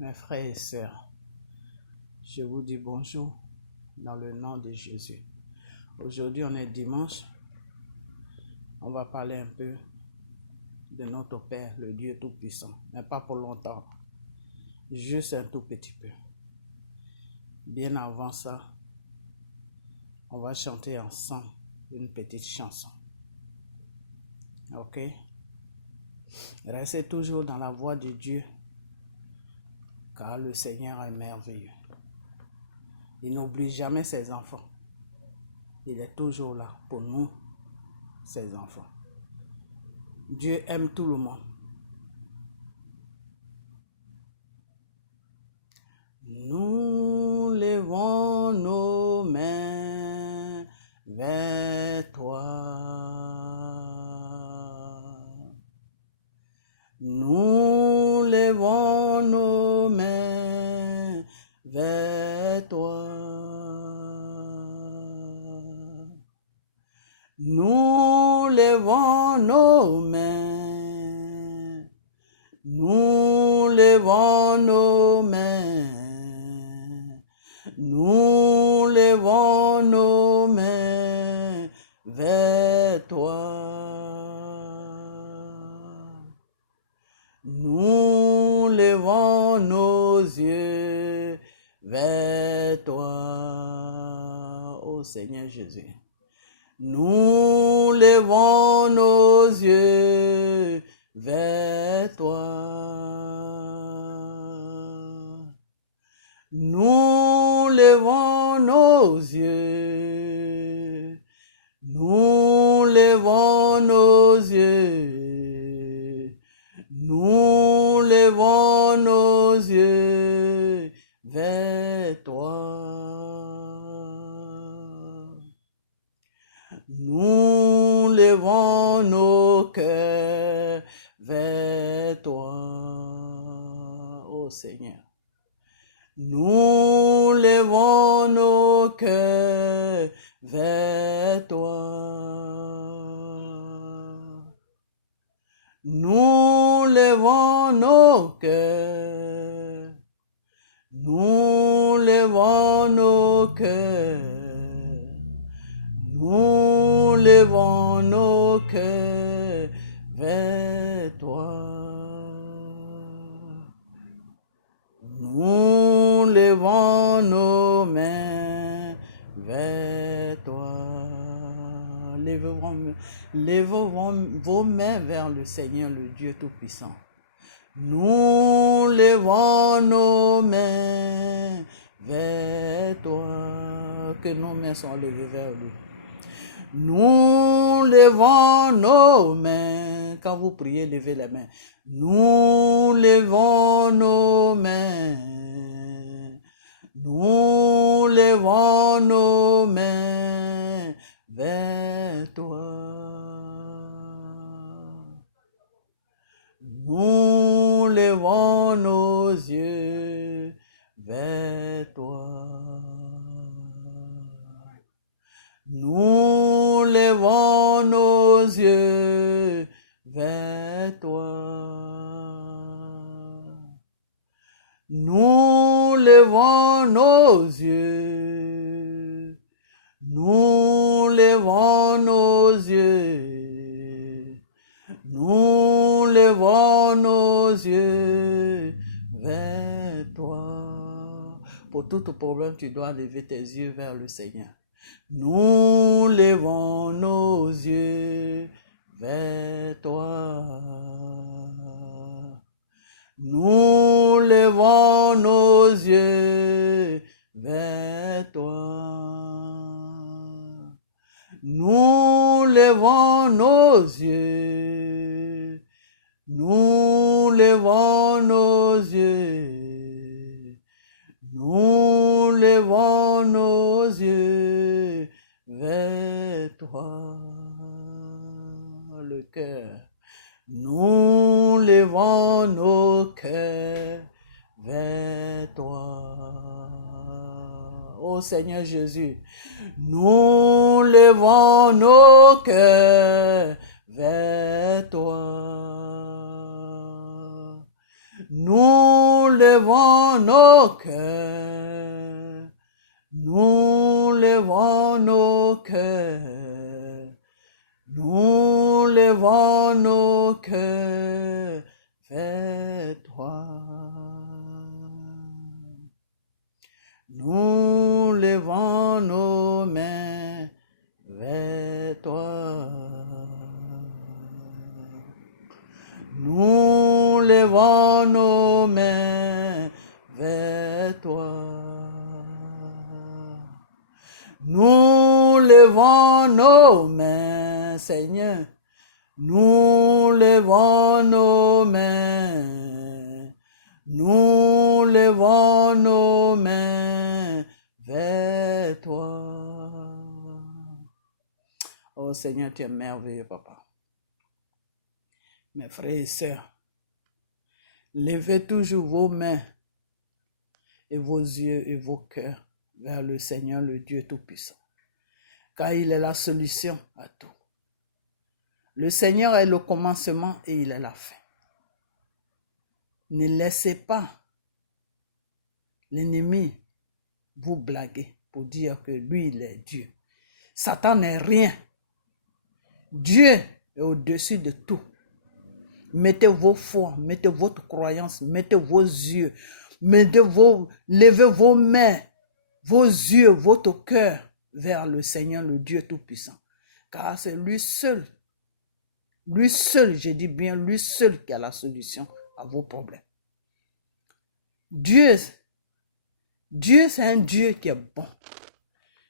Mes frères et sœurs, je vous dis bonjour dans le nom de Jésus. Aujourd'hui, on est dimanche. On va parler un peu de notre Père, le Dieu Tout-Puissant, mais pas pour longtemps, juste un tout petit peu. Bien avant ça, on va chanter ensemble une petite chanson. Ok? Restez toujours dans la voix de Dieu, car le Seigneur est merveilleux. Il n'oublie jamais ses enfants. Il est toujours là pour nous, ses enfants. Dieu aime tout le monde. Nous levons nos mains vers toi. Nous levons nos mains vers toi. Nous levons nos mains. Nous levons nos mains. Nous levons nos mains vers toi. Nous levons nos yeux vers toi, ô Seigneur Jésus. Nous levons nos yeux vers toi. Nous levons nos yeux. Nous levons nos yeux. Nous levons nos yeux vers toi. Nous levons nos cœurs vers toi, ô Seigneur. Nous levons nos cœurs vers toi. Nous levons nos cœurs. Nous levons nos cœurs. Nous levons nos cœurs vers toi. Nous levons nos mains vers toi. Levons vos mains vers le Seigneur, le Dieu Tout-Puissant. Nous levons nos mains vers toi. Que nos mains sont levées vers lui. Nous levons nos mains. Quand vous priez, levez les mains. Nous levons nos mains. Nous levons nos mains vers toi. Nous levons nos yeux vers toi. Nous levons nos yeux vers toi. Nous levons nos yeux. Nous levons nos yeux. Nous levons nos yeux vers toi. Pour tout problème, tu dois lever tes yeux vers le Seigneur. Nous levons nos yeux vers toi. Nous levons nos yeux vers toi. Nous levons nos yeux. Nous levons nos yeux. Nous levons nos yeux vers toi. Le cœur. Nous levons nos cœurs vers toi. Ô Seigneur Jésus, nous levons nos cœurs vers toi. Nous levons nos cœurs, nous levons nos cœurs, nous levons nos cœurs vers toi. Nous levons nos mains vers toi. Nous levons nos mains vers toi. Nous levons nos mains, Seigneur. Nous levons nos mains. Nous levons nos mains vers toi. Oh Seigneur, tu es merveilleux, Papa. Mes frères et sœurs, levez toujours vos mains et vos yeux et vos cœurs vers le Seigneur, le Dieu Tout-Puissant, car il est la solution à tout. Le Seigneur est le commencement et il est la fin. Ne laissez pas l'ennemi vous blaguer pour dire que lui, il est Dieu. Satan n'est rien. Dieu est au-dessus de tout. Mettez vos foi, mettez votre croyance, mettez vos yeux, levez vos mains, vos yeux, votre cœur vers le Seigneur, le Dieu Tout-Puissant. Car c'est lui seul, je dis bien lui seul qui a la solution à vos problèmes. Dieu, c'est un Dieu qui est bon.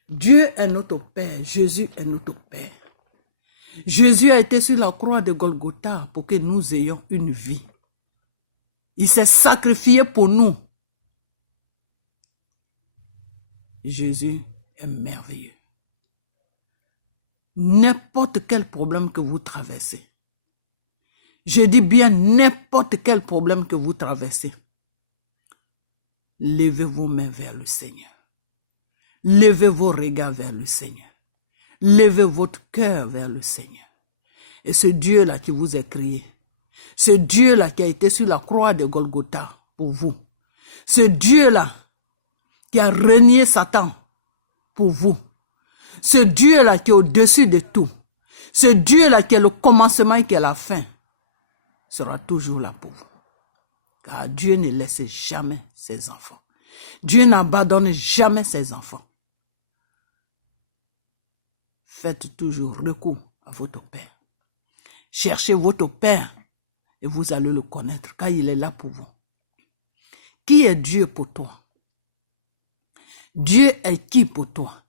Dieu est notre Père, Jésus est notre Père. Jésus a été sur la croix de Golgotha pour que nous ayons une vie. Il s'est sacrifié pour nous. Jésus est merveilleux. N'importe quel problème que vous traversez, je dis bien n'importe quel problème que vous traversez, levez vos mains vers le Seigneur. Levez vos regards vers le Seigneur. Levez votre cœur vers le Seigneur. Et ce Dieu-là qui vous a créé, ce Dieu-là qui a été sur la croix de Golgotha pour vous, ce Dieu-là qui a renié Satan pour vous, ce Dieu-là qui est au-dessus de tout, ce Dieu-là qui est le commencement et qui est la fin, sera toujours là pour vous. Car Dieu ne laisse jamais ses enfants. Dieu n'abandonne jamais ses enfants. Faites toujours recours à votre Père. Cherchez votre Père et vous allez le connaître car il est là pour vous. Qui est Dieu pour toi? Dieu est qui pour toi?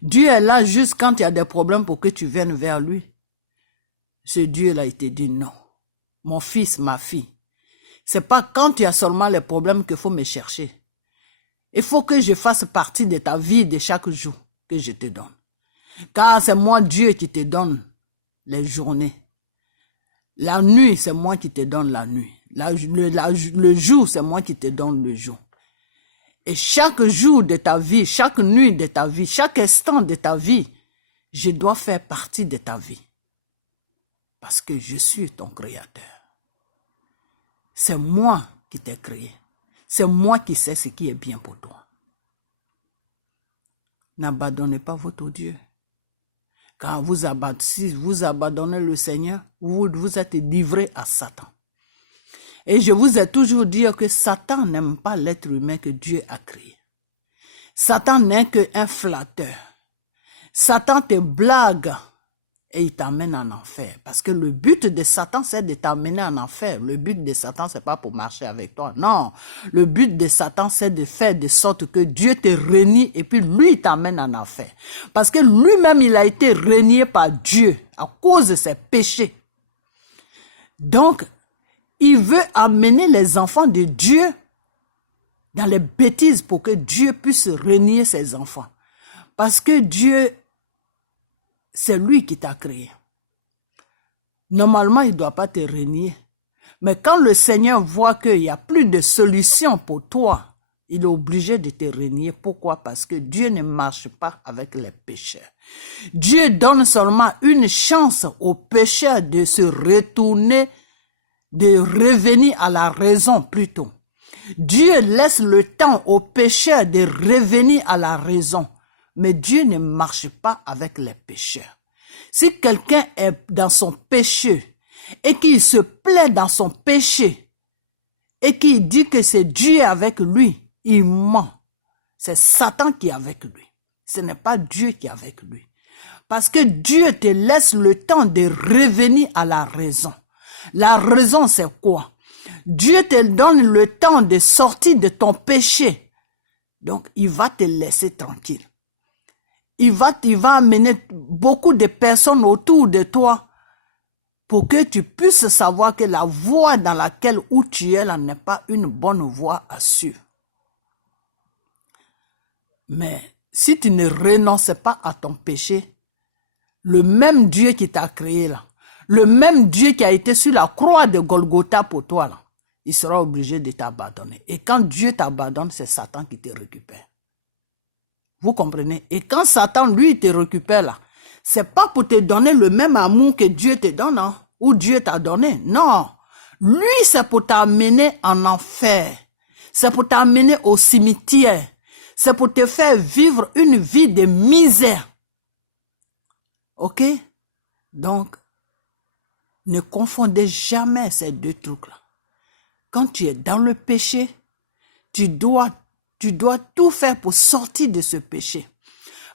Dieu est là juste quand il y a des problèmes pour que tu viennes vers lui. Ce Dieu-là, il te dit non. Mon fils, ma fille, c'est pas quand il y a seulement les problèmes qu'il faut me chercher. Il faut que je fasse partie de ta vie de chaque jour que je te donne. Car c'est moi Dieu qui te donne les journées. La nuit, c'est moi qui te donne la nuit. Le jour, c'est moi qui te donne le jour. Et chaque jour de ta vie, chaque nuit de ta vie, chaque instant de ta vie, je dois faire partie de ta vie. Parce que je suis ton créateur. C'est moi qui t'ai créé. C'est moi qui sais ce qui est bien pour toi. N'abandonnez pas votre Dieu. Car si vous abandonnez le Seigneur, vous êtes livré à Satan. Et je vous ai toujours dit que Satan n'aime pas l'être humain que Dieu a créé. Satan n'est qu'un flatteur. Satan te blague et il t'amène en enfer. Parce que le but de Satan, c'est de t'amener en enfer. Le but de Satan, c'est pas pour marcher avec toi. Non. Le but de Satan, c'est de faire de sorte que Dieu te renie et puis lui, il t'amène en enfer. Parce que lui-même, il a été renié par Dieu à cause de ses péchés. Donc, il veut amener les enfants de Dieu dans les bêtises pour que Dieu puisse renier ses enfants. Parce que Dieu, c'est lui qui t'a créé. Normalement, il ne doit pas te renier. Mais quand le Seigneur voit qu'il n'y a plus de solution pour toi, il est obligé de te renier. Pourquoi? Parce que Dieu ne marche pas avec les pécheurs. Dieu donne seulement une chance aux pécheurs de se retourner, de revenir à la raison plutôt. Dieu laisse le temps aux pécheurs de revenir à la raison. Mais Dieu ne marche pas avec les pécheurs. Si quelqu'un est dans son péché et qu'il se plaît dans son péché et qu'il dit que c'est Dieu avec lui, il ment. C'est Satan qui est avec lui. Ce n'est pas Dieu qui est avec lui. Parce que Dieu te laisse le temps de revenir à la raison. La raison, c'est quoi? Dieu te donne le temps de sortir de ton péché. Donc, il va te laisser tranquille. Il va amener beaucoup de personnes autour de toi pour que tu puisses savoir que la voie dans laquelle où tu es là n'est pas une bonne voie à suivre. Mais si tu ne renonces pas à ton péché, le même Dieu qui t'a créé là, le même Dieu qui a été sur la croix de Golgotha pour toi là, il sera obligé de t'abandonner. Et quand Dieu t'abandonne, c'est Satan qui te récupère. Vous comprenez? Et quand Satan, lui, te récupère là, c'est pas pour te donner le même amour que Dieu te donne, hein, ou Dieu t'a donné. Non. Lui, c'est pour t'amener en enfer. C'est pour t'amener au cimetière. C'est pour te faire vivre une vie de misère. Ok? Donc, ne confondez jamais ces deux trucs-là. Quand tu es dans le péché, tu dois tout faire pour sortir de ce péché.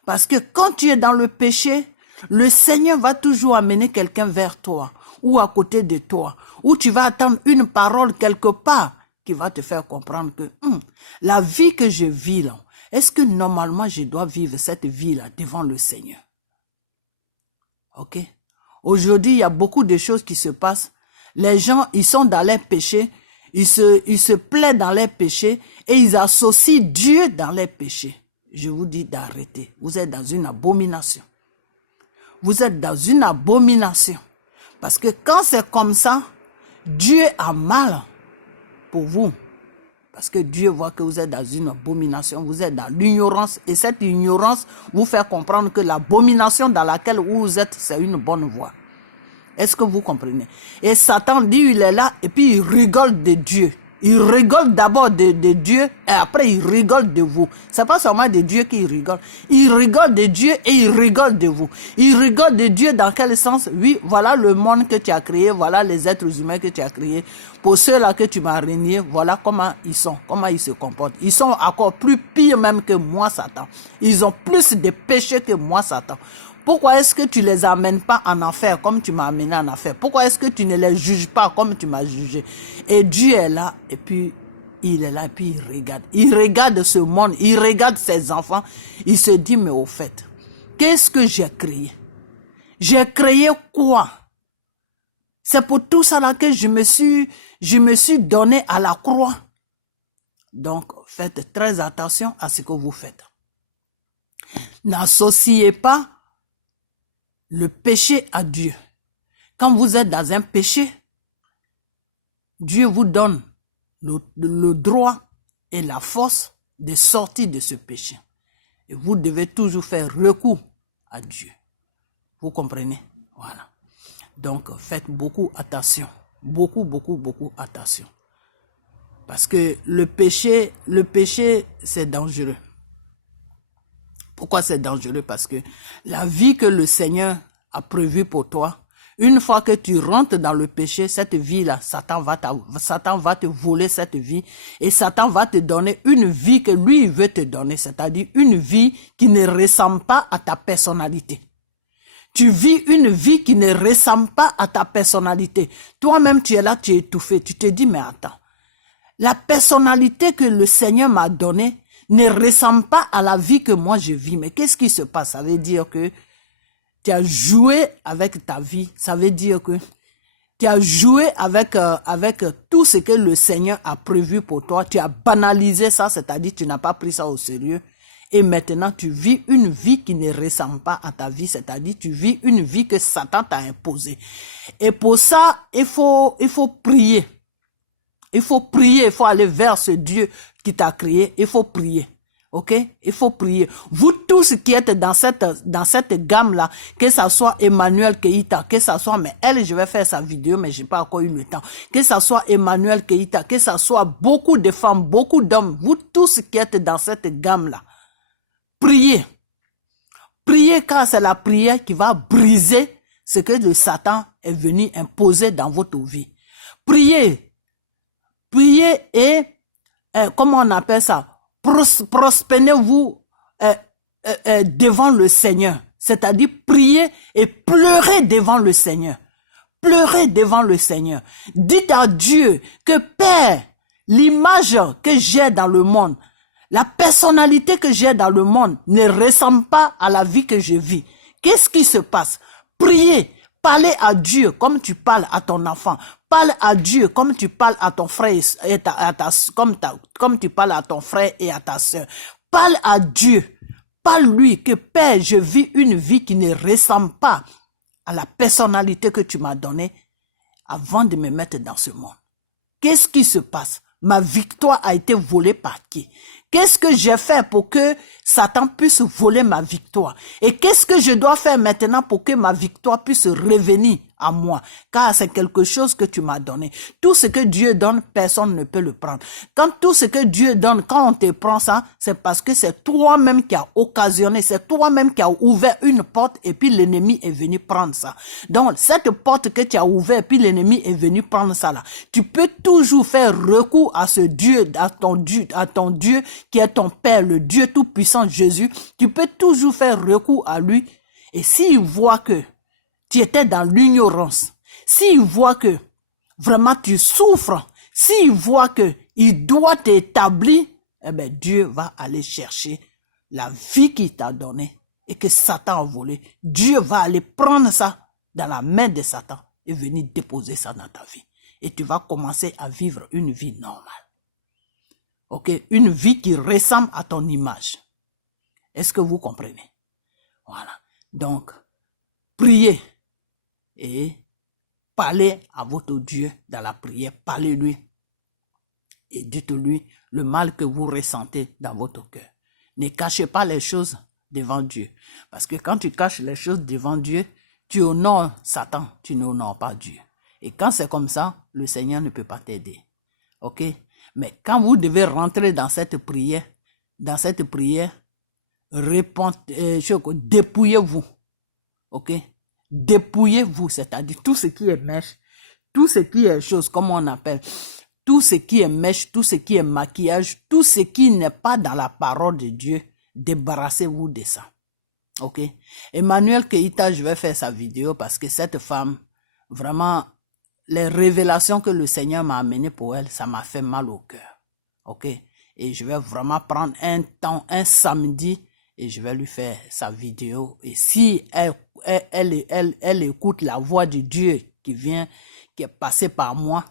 Parce que quand tu es dans le péché, le Seigneur va toujours amener quelqu'un vers toi ou à côté de toi, ou tu vas attendre une parole quelque part qui va te faire comprendre que la vie que je vis là, est-ce que normalement je dois vivre cette vie-là devant le Seigneur? Ok? Aujourd'hui, il y a beaucoup de choses qui se passent. Les gens, ils sont dans les péchés. Ils se plaident dans les péchés et ils associent Dieu dans les péchés. Je vous dis d'arrêter. Vous êtes dans une abomination. Vous êtes dans une abomination. Parce que quand c'est comme ça, Dieu a mal pour vous. Parce que Dieu voit que vous êtes dans une abomination, vous êtes dans l'ignorance. Et cette ignorance vous fait comprendre que l'abomination dans laquelle vous êtes, c'est une bonne voie. Est-ce que vous comprenez? Et Satan dit, il est là et puis il rigole de Dieu. Il rigole d'abord de Dieu et après il rigole de vous. C'est pas seulement de Dieu qu'il rigole. Il rigole de Dieu et il rigole de vous. Il rigole de Dieu dans quel sens? Oui, voilà le monde que tu as créé, voilà les êtres humains que tu as créés. Pour ceux-là que tu m'as régné, voilà comment ils sont, comment ils se comportent. Ils sont encore plus pires même que moi, Satan. Ils ont plus de péchés que moi, Satan. Pourquoi est-ce que tu les amènes pas en enfer comme tu m'as amené en enfer? Pourquoi est-ce que tu ne les juges pas comme tu m'as jugé? Et Dieu est là, et puis il est là, et puis il regarde. Il regarde ce monde, il regarde ses enfants. Il se dit, mais au fait, qu'est-ce que j'ai créé? J'ai créé quoi? C'est pour tout ça là que je me suis donné à la croix. Donc, faites très attention à ce que vous faites. N'associez pas le péché à Dieu. Quand vous êtes dans un péché, Dieu vous donne le droit et la force de sortir de ce péché. Et vous devez toujours faire recours à Dieu. Vous comprenez? Voilà. Donc, faites beaucoup attention. Beaucoup attention. Parce que le péché, c'est dangereux. Pourquoi c'est dangereux? Parce que la vie que le Seigneur a prévue pour toi, une fois que tu rentres dans le péché, cette vie-là, Satan va te voler cette vie et Satan va te donner une vie que lui veut te donner, c'est-à-dire une vie qui ne ressemble pas à ta personnalité. Tu vis une vie qui ne ressemble pas à ta personnalité. Toi-même, tu es là, tu es étouffé. Tu te dis, mais attends, la personnalité que le Seigneur m'a donnée ne ressemble pas à la vie que moi je vis. Mais qu'est-ce qui se passe? Ça veut dire que tu as joué avec ta vie. Ça veut dire que tu as joué avec tout ce que le Seigneur a prévu pour toi. Tu as banalisé ça, c'est-à-dire tu n'as pas pris ça au sérieux. Et maintenant, tu vis une vie qui ne ressemble pas à ta vie, c'est-à-dire tu vis une vie que Satan t'a imposée. Et pour ça, il faut prier. Il faut prier, il faut aller vers ce Dieu qui t'a créé, il faut prier. Ok, il faut prier. Vous tous qui êtes dans cette gamme-là, que ça soit Emmanuel Keïta, que ça soit, mais elle, je vais faire sa vidéo, mais j'ai pas encore eu le temps. Que ça soit Emmanuel Keïta, que ça soit beaucoup de femmes, beaucoup d'hommes, vous tous qui êtes dans cette gamme-là, priez. Priez car c'est la prière qui va briser ce que le Satan est venu imposer dans votre vie. Priez. Priez et, comment on appelle ça? Prospérez-vous devant le Seigneur. C'est-à-dire priez et pleurez devant le Seigneur. Pleurez devant le Seigneur. Dites à Dieu que Père, l'image que j'ai dans le monde, la personnalité que j'ai dans le monde ne ressemble pas à la vie que je vis. Qu'est-ce qui se passe? Priez. Parlez à Dieu comme tu parles à ton enfant. Parle à Dieu comme tu parles à ton frère et comme tu parles à ton frère et à ta sœur. Parle à Dieu. Parle-lui que Père, je vis une vie qui ne ressemble pas à la personnalité que tu m'as donnée avant de me mettre dans ce monde. Qu'est-ce qui se passe? Ma victoire a été volée par qui? Qu'est-ce que j'ai fait pour que Satan puisse voler ma victoire? Et qu'est-ce que je dois faire maintenant pour que ma victoire puisse revenir à moi? Car c'est quelque chose que tu m'as donné. Tout ce que Dieu donne, personne ne peut le prendre. Quand tout ce que Dieu donne, quand on te prend ça, c'est parce que c'est toi-même qui as occasionné, c'est toi-même qui as ouvert une porte et puis l'ennemi est venu prendre ça. Donc, cette porte que tu as ouverte et puis l'ennemi est venu prendre ça là, tu peux toujours faire recours à ce Dieu, à ton Dieu qui est ton Père, le Dieu tout-puissant Jésus. Tu peux toujours faire recours à lui. Et s'il voit que tu étais dans l'ignorance, s'il voit que vraiment tu souffres, s'il voit que il doit t'établir, eh bien Dieu va aller chercher la vie qu'il t'a donnée et que Satan a volé. Dieu va aller prendre ça dans la main de Satan et venir déposer ça dans ta vie. Et tu vas commencer à vivre une vie normale. Ok, une vie qui ressemble à ton image. Est-ce que vous comprenez? Voilà. Donc, priez et parlez à votre Dieu dans la prière. Parlez-lui et dites-lui le mal que vous ressentez dans votre cœur. Ne cachez pas les choses devant Dieu. Parce que quand tu caches les choses devant Dieu, tu honores Satan, tu n'honores pas Dieu. Et quand c'est comme ça, le Seigneur ne peut pas t'aider. Ok? Mais quand vous devez rentrer dans cette prière, dépouillez-vous. Ok? Dépouillez-vous, c'est-à-dire tout ce qui est mèche, tout ce qui est chose, comme on appelle, tout ce qui est mèche, tout ce qui est maquillage, tout ce qui n'est pas dans la parole de Dieu, débarrassez-vous de ça. Ok? Emmanuel Keïta, je vais faire sa vidéo parce que cette femme, vraiment, les révélations que le Seigneur m'a amenées pour elle, ça m'a fait mal au cœur. Ok? Et je vais vraiment prendre un temps, un samedi, et je vais lui faire sa vidéo. Et si elle écoute la voix de Dieu qui est passée par moi,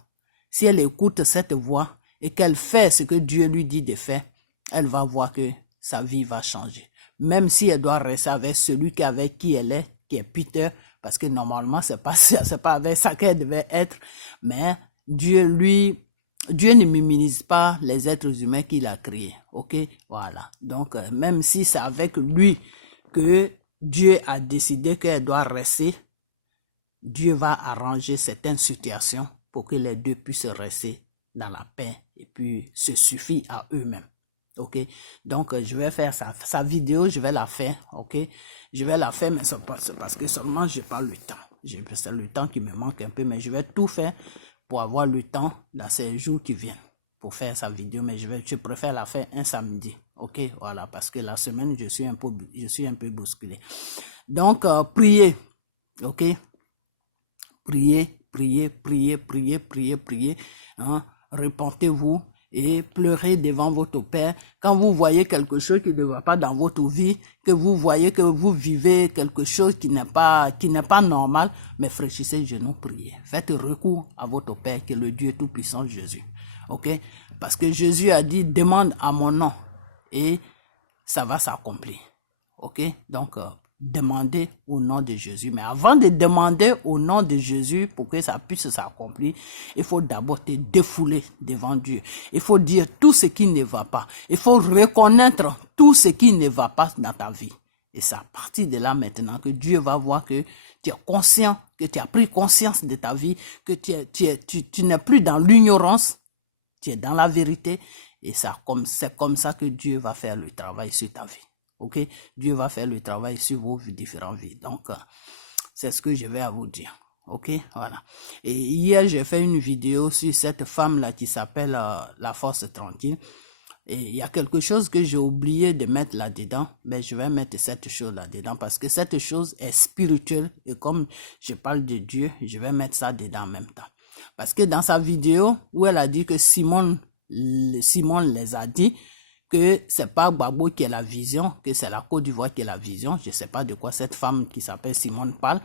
si elle écoute cette voix et qu'elle fait ce que Dieu lui dit de faire, elle va voir que sa vie va changer. Même si elle doit rester avec celui avec qui elle est, qui est Peter, parce que normalement, c'est pas avec ça qu'elle devait être, mais Dieu ne minimise pas les êtres humains qu'il a créés, ok? Voilà. Donc, même si c'est avec lui que Dieu a décidé qu'elle doit rester, Dieu va arranger certaines situations pour que les deux puissent rester dans la paix et puis se suffire à eux-mêmes. Ok, donc je vais faire sa vidéo, je vais la faire, ok, je vais la faire, mais c'est parce que seulement j'ai pas le temps, c'est le temps qui me manque un peu, mais je vais tout faire pour avoir le temps dans ces jours qui viennent pour faire sa vidéo, mais je préfère la faire un samedi, ok, voilà, parce que la semaine je suis un peu bousculé. Donc priez, ok, priez, hein, repentez-vous. Et pleurez devant votre Père. Quand vous voyez quelque chose qui ne va pas dans votre vie, que vous voyez que vous vivez quelque chose qui n'est pas normal, mais fléchissez les genoux, priez. Faites recours à votre Père qui est le Dieu tout-puissant Jésus. Ok? Parce que Jésus a dit, demande à mon nom et ça va s'accomplir. Ok? Donc, demander au nom de Jésus. Mais avant de demander au nom de Jésus pour que ça puisse s'accomplir, il faut d'abord te défouler devant Dieu. Il faut dire tout ce qui ne va pas. Il faut reconnaître tout ce qui ne va pas dans ta vie. Et c'est à partir de là maintenant que Dieu va voir que tu es conscient, que tu as pris conscience de ta vie, que tu n'es plus dans l'ignorance, tu es dans la vérité. Et c'est comme ça que Dieu va faire le travail sur ta vie. Ok? Dieu va faire le travail sur vos différentes vies. Donc, c'est ce que je vais à vous dire. Ok? Voilà. Et hier, j'ai fait une vidéo sur cette femme-là qui s'appelle La Force Tranquille. Et il y a quelque chose que j'ai oublié de mettre là-dedans, mais je vais mettre cette chose là-dedans parce que cette chose est spirituelle et comme je parle de Dieu, je vais mettre ça dedans en même temps. Parce que dans sa vidéo où elle a dit que Simon les a dit que c'est pas Gbagbo qui est la vision, que c'est la Côte d'Ivoire qui est la vision, je sais pas de quoi cette femme qui s'appelle Simone parle.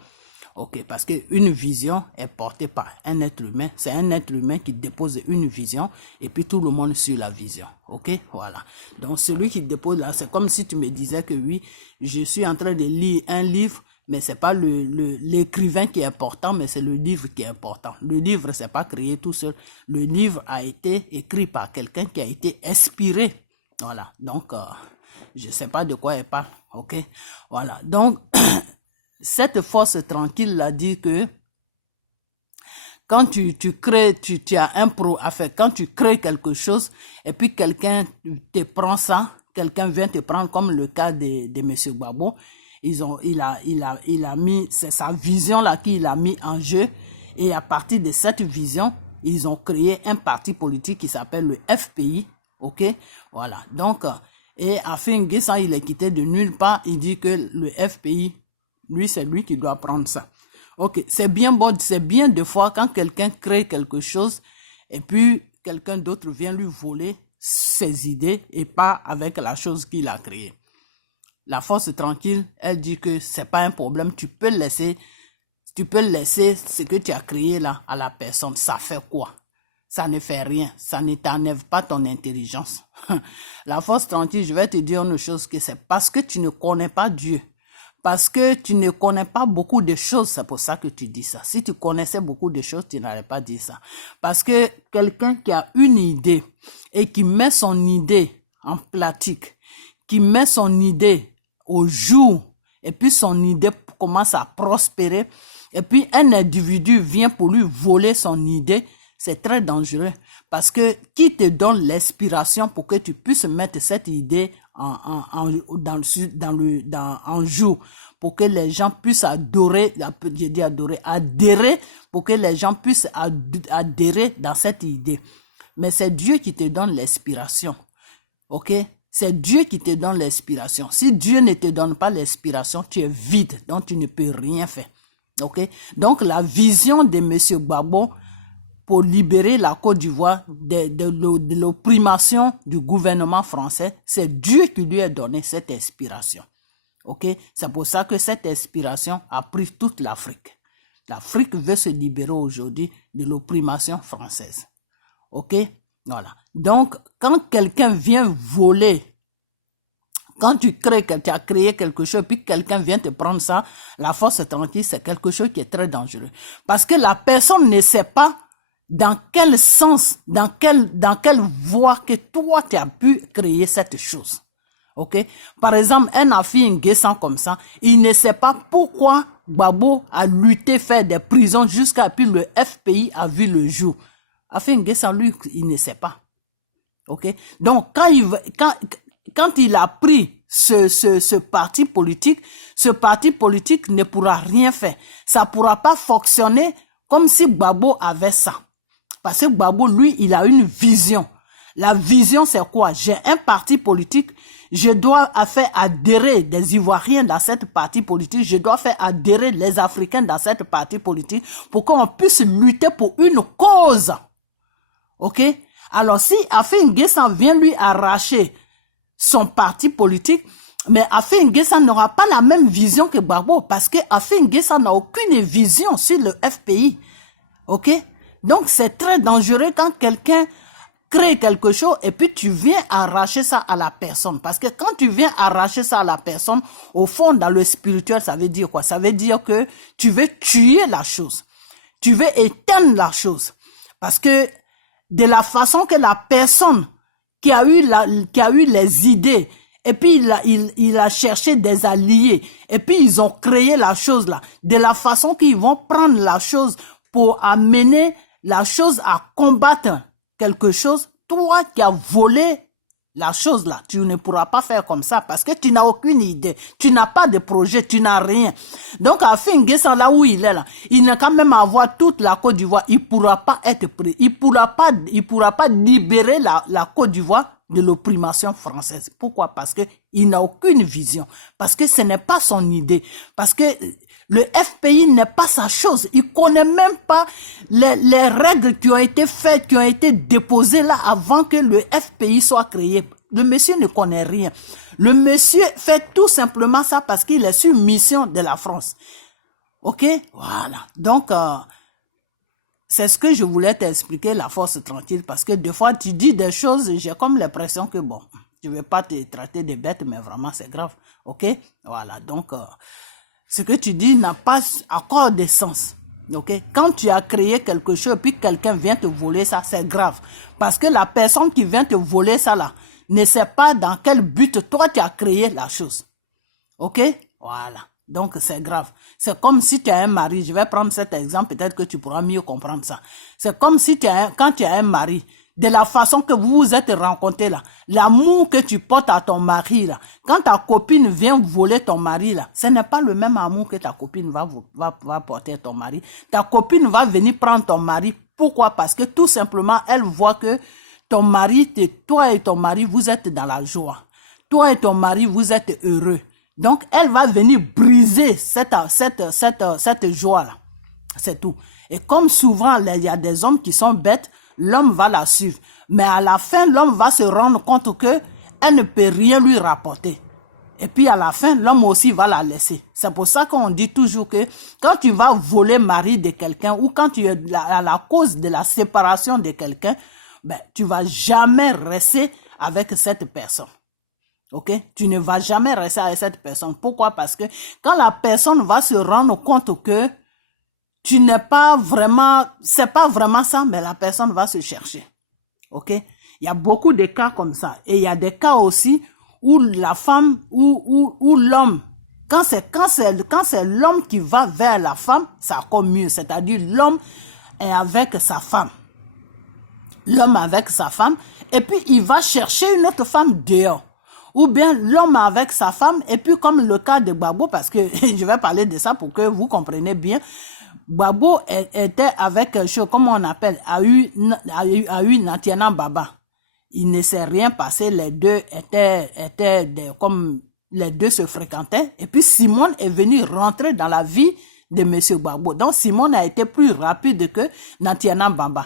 Ok, parce qu'une vision est portée par un être humain. C'est un être humain qui dépose une vision et puis tout le monde suit la vision. Ok, voilà. Donc celui qui dépose là, c'est comme si tu me disais que oui, je suis en train de lire un livre, mais c'est pas l'écrivain qui est important, mais c'est le livre qui est important. Le livre, c'est pas créé tout seul. Le livre a été écrit par quelqu'un qui a été inspiré. Voilà. Donc, je sais pas de quoi elle parle. Ok, voilà. Donc cette force tranquille a dit que quand tu crées, tu as un quand tu crées quelque chose et puis quelqu'un te prend ça, quelqu'un vient te prendre comme le cas de monsieur Gbagbo, il a mis, c'est sa vision là qu'il a mis en jeu et à partir de cette vision, ils ont créé un parti politique qui s'appelle le FPI, ok, voilà. Donc, et Afin N'Guessan, il est quitté de nulle part, il dit que le FPI, lui, c'est lui qui doit prendre ça. Ok, c'est bien bon, c'est bien de fois quand quelqu'un crée quelque chose et puis quelqu'un d'autre vient lui voler ses idées et pas avec la chose qu'il a créée. La force tranquille, elle dit que c'est pas un problème, tu peux laisser ce que tu as créé là à la personne. Ça fait quoi? Ça ne fait rien, ça ne t'enlève pas ton intelligence. La force tranquille, je vais te dire une chose, que c'est parce que tu ne connais pas Dieu. Parce que tu ne connais pas beaucoup de choses, c'est pour ça que tu dis ça. Si tu connaissais beaucoup de choses, tu n'aurais pas dit ça. Parce que quelqu'un qui a une idée et qui met son idée en pratique, qui met son idée au jour, et puis son idée commence à prospérer, et puis un individu vient pour lui voler son idée, c'est très dangereux. Parce que qui te donne l'inspiration pour que tu puisses mettre cette idée en jour, pour que les gens puissent adhérer, pour que les gens puissent adhérer dans cette idée. Mais c'est Dieu qui te donne l'inspiration. Ok? C'est Dieu qui te donne l'inspiration. Si Dieu ne te donne pas l'inspiration, tu es vide, donc tu ne peux rien faire. Ok? Donc la vision de monsieur Gbagbo pour libérer la Côte d'Ivoire de l'opprimation du gouvernement français, c'est Dieu qui lui a donné cette inspiration. Ok? C'est pour ça que cette inspiration a pris toute l'Afrique. L'Afrique veut se libérer aujourd'hui de l'opprimation française. Ok? Voilà. Donc, quand quelqu'un vient voler, quand tu as créé quelque chose, puis quelqu'un vient te prendre ça, la force tranquille, c'est quelque chose qui est très dangereux. Parce que la personne ne sait pas dans quel sens, dans quelle voie que toi tu as pu créer cette chose. Ok? Par exemple, un Afin N'Guessan comme ça, il ne sait pas pourquoi Gbagbo a lutté, fait des prisons jusqu'à puis le FPI a vu le jour. Afin N'Guessan, lui, il ne sait pas. Ok? Donc, quand il a pris ce parti politique ne pourra rien faire. Ça pourra pas fonctionner comme si Gbagbo avait ça. Parce que Gbagbo, lui, il a une vision. La vision, c'est quoi? J'ai un parti politique, je dois faire adhérer des Ivoiriens dans cette parti politique, je dois faire adhérer les Africains dans cette parti politique pour qu'on puisse lutter pour une cause. Ok? Alors, si Afin N'Guessan vient lui arracher son parti politique, mais Afin N'Guessan n'aura pas la même vision que Gbagbo parce que Afin N'Guessan n'a aucune vision sur le FPI. Ok? Donc, c'est très dangereux quand quelqu'un crées quelque chose et puis tu viens arracher ça à la personne. Parce que quand tu viens arracher ça à la personne, au fond, dans le spirituel, ça veut dire quoi? Ça veut dire que tu veux tuer la chose. Tu veux éteindre la chose. Parce que de la façon que la personne qui a eu les idées, et puis il a cherché des alliés, et puis ils ont créé la chose là, de la façon qu'ils vont prendre la chose pour amener la chose à combattre quelque chose, toi qui as volé la chose là, tu ne pourras pas faire comme ça parce que tu n'as aucune idée, tu n'as pas de projet, tu n'as rien. Donc à Finguessan, là où il est là, il n'a quand même avoir toute la Côte d'Ivoire, il pourra pas être pris, il pourra pas libérer la Côte d'Ivoire de l'opprimation française. Pourquoi? Parce que il n'a aucune vision, parce que ce n'est pas son idée, parce que le FPI n'est pas sa chose. Il connaît même pas les règles qui ont été faites, qui ont été déposées là avant que le FPI soit créé. Le monsieur ne connaît rien. Le monsieur fait tout simplement ça parce qu'il est sur mission de la France. Ok? Voilà. Donc, c'est ce que je voulais t'expliquer, la force tranquille, parce que des fois, tu dis des choses, j'ai comme l'impression que bon, je vais pas te traiter de bête, mais vraiment, c'est grave. Ok? Voilà. Donc, ce que tu dis n'a pas encore de sens. Okay? Quand tu as créé quelque chose et puis quelqu'un vient te voler ça, c'est grave. Parce que la personne qui vient te voler ça là, ne sait pas dans quel but toi tu as créé la chose. Ok? Voilà. Donc c'est grave. C'est comme si tu as un mari. Je vais prendre cet exemple, peut-être que tu pourras mieux comprendre ça. C'est comme si quand tu as un mari, de la façon que vous vous êtes rencontrés là, l'amour que tu portes à ton mari là, quand ta copine vient voler ton mari là, ce n'est pas le même amour que ta copine va porter à ton mari. Ta copine va venir prendre ton mari. Pourquoi? Parce que tout simplement, elle voit que ton mari, toi et ton mari, vous êtes dans la joie. Toi et ton mari, vous êtes heureux. Donc, elle va venir briser cette joie là. C'est tout. Et comme souvent, il y a des hommes qui sont bêtes, l'homme va la suivre. Mais à la fin, l'homme va se rendre compte que elle ne peut rien lui rapporter. Et puis à la fin, l'homme aussi va la laisser. C'est pour ça qu'on dit toujours que quand tu vas voler le mari de quelqu'un ou quand tu es à la cause de la séparation de quelqu'un, ben, tu vas jamais rester avec cette personne. Ok? Tu ne vas jamais rester avec cette personne. Pourquoi? Parce que quand la personne va se rendre compte que tu n'es pas vraiment, c'est pas vraiment ça, mais la personne va se chercher. Ok? Il y a beaucoup de cas comme ça. Et il y a des cas aussi où la femme, ou l'homme, quand c'est l'homme qui va vers la femme, c'est encore mieux. C'est-à-dire l'homme est avec sa femme. L'homme avec sa femme, et puis il va chercher une autre femme dehors. Ou bien l'homme avec sa femme, et puis comme le cas de Gbagbo, parce que je vais parler de ça pour que vous compreniez bien, Gbagbo était avec, comment on appelle, a eu Natiana Baba. Il ne s'est rien passé, les deux comme les deux se fréquentaient. Et puis Simone est venue rentrer dans la vie de monsieur Gbagbo. Donc Simone a été plus rapide que Natiana Baba.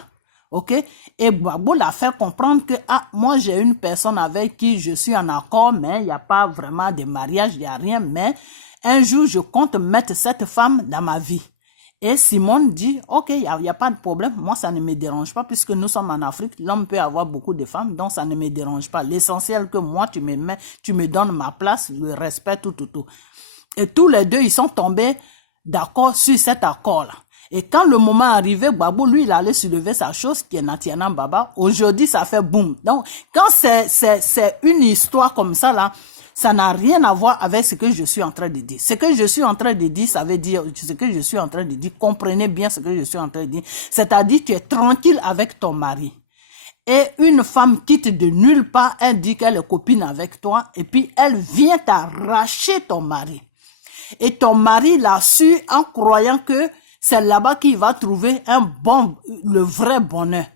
Ok? Et Gbagbo l'a fait comprendre que, moi j'ai une personne avec qui je suis en accord, mais il n'y a pas vraiment de mariage, il n'y a rien, mais un jour je compte mettre cette femme dans ma vie. Et Simone dit, ok, il y a pas de problème, moi ça ne me dérange pas puisque nous sommes en Afrique, l'homme peut avoir beaucoup de femmes, donc ça ne me dérange pas. L'essentiel que moi tu me donnes ma place, le respect, tout. Et tous les deux, ils sont tombés d'accord sur cet accord-là. Et quand le moment arrivé, Gbagbo, lui, il allait soulever sa chose qui est Natiana Baba. Aujourd'hui, ça fait boum. Donc, quand c'est une histoire comme ça, là, ça n'a rien à voir avec ce que je suis en train de dire. Ce que je suis en train de dire, ça veut dire, ce que je suis en train de dire, comprenez bien ce que je suis en train de dire. C'est-à-dire, tu es tranquille avec ton mari. Et une femme quitte de nulle part, elle dit qu'elle est copine avec toi, et puis elle vient t'arracher ton mari. Et ton mari l'a su en croyant que c'est là-bas qu'il va trouver le vrai bonheur.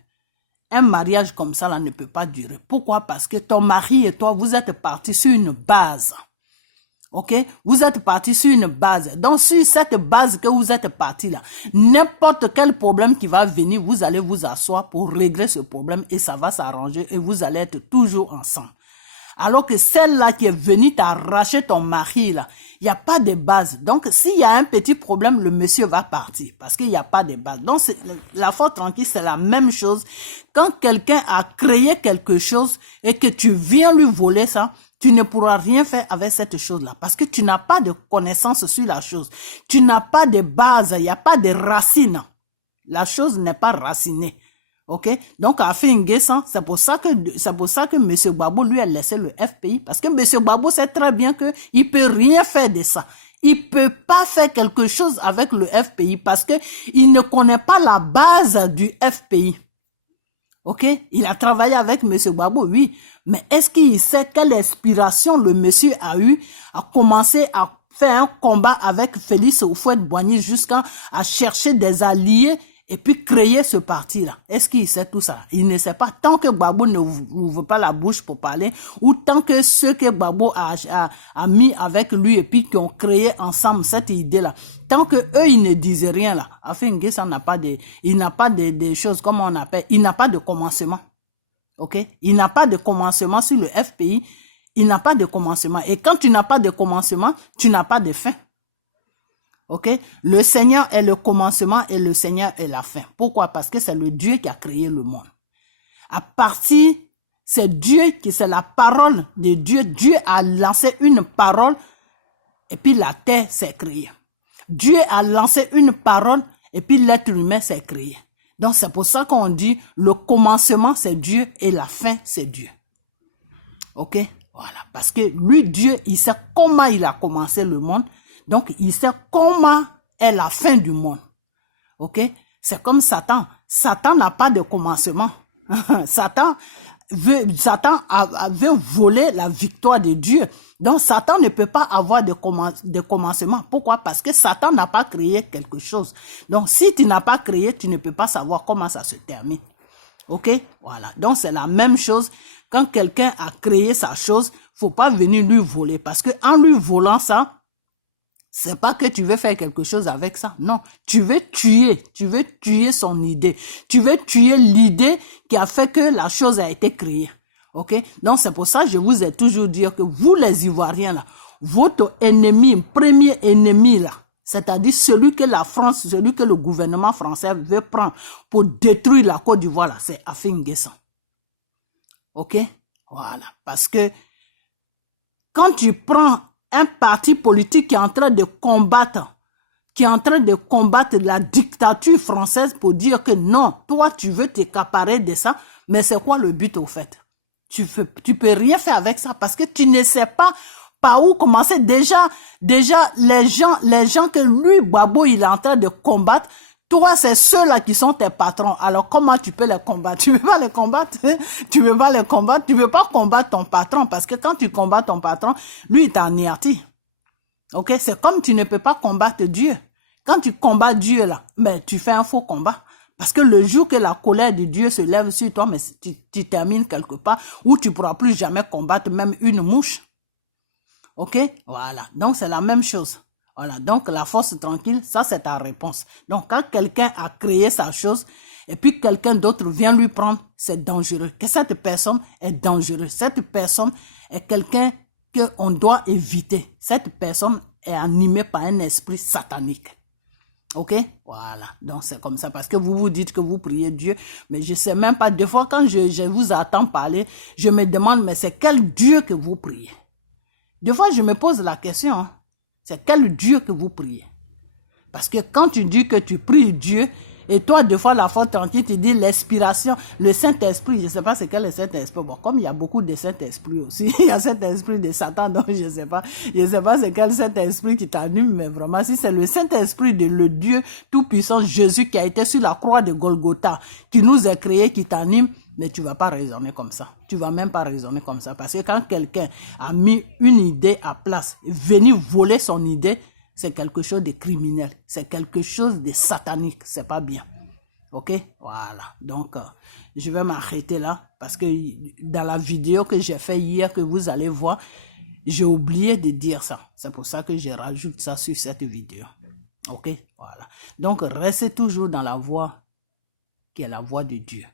Un mariage comme ça là ne peut pas durer. Pourquoi? Parce que ton mari et toi, vous êtes partis sur une base. Ok? Vous êtes partis sur une base. Donc, sur cette base que vous êtes partis là, n'importe quel problème qui va venir, vous allez vous asseoir pour régler ce problème et ça va s'arranger et vous allez être toujours ensemble. Alors que celle-là qui est venue t'arracher ton mari, là, il n'y a pas de base. Donc, s'il y a un petit problème, le monsieur va partir parce qu'il n'y a pas de base. Donc, la foi tranquille, c'est la même chose. Quand quelqu'un a créé quelque chose et que tu viens lui voler ça, tu ne pourras rien faire avec cette chose-là parce que tu n'as pas de connaissance sur la chose. Tu n'as pas de base, il n'y a pas de racine. La chose n'est pas racinée. Ok? Donc, à Finguessan, c'est pour ça que M. Gbagbo lui a laissé le FPI parce que M. Gbagbo sait très bien que il peut rien faire de ça. Il peut pas faire quelque chose avec le FPI parce que il ne connaît pas la base du FPI. Ok, il a travaillé avec M. Gbagbo, oui, mais est-ce qu'il sait quelle inspiration le monsieur a eu à commencer à faire un combat avec Félix Houphouët-Boigny jusqu'à chercher des alliés et puis créer ce parti-là? Est-ce qu'il sait tout ça? Il ne sait pas. Tant que Gbagbo ne ouvre pas la bouche pour parler, ou tant que ceux que Gbagbo a mis avec lui et puis qui ont créé ensemble cette idée-là, tant que eux ils ne disent rien là, Afin N'Guessan n'a pas il n'a pas de choses comme on appelle, il n'a pas de commencement. Ok? Il n'a pas de commencement sur le FPI, il n'a pas de commencement. Et quand tu n'as pas de commencement, tu n'as pas de fin. Ok? Le Seigneur est le commencement et le Seigneur est la fin. Pourquoi? Parce que c'est le Dieu qui a créé le monde. À partir, c'est Dieu c'est la parole de Dieu. Dieu a lancé une parole et puis la terre s'est créée. Dieu a lancé une parole et puis l'être humain s'est créé. Donc c'est pour ça qu'on dit le commencement c'est Dieu et la fin c'est Dieu. Ok? Voilà. Parce que lui, Dieu, il sait comment il a commencé le monde. Donc, il sait comment est la fin du monde. Ok? C'est comme Satan. Satan n'a pas de commencement. Satan veut voler la victoire de Dieu. Donc, Satan ne peut pas avoir de commencement. Pourquoi? Parce que Satan n'a pas créé quelque chose. Donc, si tu n'as pas créé, tu ne peux pas savoir comment ça se termine. Ok? Voilà. Donc, c'est la même chose. Quand quelqu'un a créé sa chose, faut pas venir lui voler. Parce que en lui volant ça, c'est pas que tu veux faire quelque chose avec ça. Non, tu veux tuer son idée. Tu veux tuer l'idée qui a fait que la chose a été créée. Ok? Donc, c'est pour ça que je vous ai toujours dit que vous, les Ivoiriens, là, votre ennemi, premier ennemi, là, c'est-à-dire celui que la France, celui que le gouvernement français veut prendre pour détruire la Côte d'Ivoire, là, c'est Afin N'Guessan. Ok? Voilà. Parce que quand tu prends un parti politique qui est en train de combattre la dictature française pour dire que non, toi tu veux t'accaparer de ça, mais c'est quoi le but au fait? Tu peux rien faire avec ça parce que tu ne sais pas par où commencer. Déjà les gens que lui, Gbagbo, il est en train de combattre, toi, c'est ceux-là qui sont tes patrons. Alors, comment tu peux les combattre? Tu ne peux pas les combattre. Tu ne peux pas combattre ton patron parce que quand tu combats ton patron, lui, il t'a anéanti. Ok? C'est comme tu ne peux pas combattre Dieu. Quand tu combats Dieu, là, mais tu fais un faux combat. Parce que le jour que la colère de Dieu se lève sur toi, mais tu termines quelque part où tu ne pourras plus jamais combattre même une mouche. Ok? Voilà. Donc, c'est la même chose. Voilà, donc la force tranquille, ça c'est ta réponse. Donc quand quelqu'un a créé sa chose et puis quelqu'un d'autre vient lui prendre, c'est dangereux. Que cette personne est dangereuse. Cette personne est quelqu'un qu'on doit éviter. Cette personne est animée par un esprit satanique. Ok? Voilà, donc c'est comme ça. Parce que vous vous dites que vous priez Dieu, mais je sais même pas. Des fois quand je vous attends parler, je me demande, mais c'est quel Dieu que vous priez? Des fois je me pose la question, hein. C'est quel Dieu que vous priez? Parce que quand tu dis que tu pries Dieu, et toi, des fois, la foi tranquille, tu dis l'inspiration, le Saint-Esprit, je ne sais pas c'est quel est le Saint-Esprit. Bon, comme il y a beaucoup de Saint-Esprit aussi, il y a Saint-Esprit de Satan, donc je ne sais pas c'est quel Saint-Esprit qui t'anime, mais vraiment, si c'est le Saint-Esprit de le Dieu tout-puissant, Jésus, qui a été sur la croix de Golgotha, qui nous a créés, qui t'anime, mais tu ne vas pas raisonner comme ça. Tu ne vas même pas raisonner comme ça. Parce que quand quelqu'un a mis une idée à place, venir voler son idée, c'est quelque chose de criminel. C'est quelque chose de satanique. C'est pas bien. Ok? Voilà. Donc, je vais m'arrêter là. Parce que dans la vidéo que j'ai fait hier, que vous allez voir, j'ai oublié de dire ça. C'est pour ça que je rajoute ça sur cette vidéo. Ok? Voilà. Donc, restez toujours dans la voie qui est la voie de Dieu.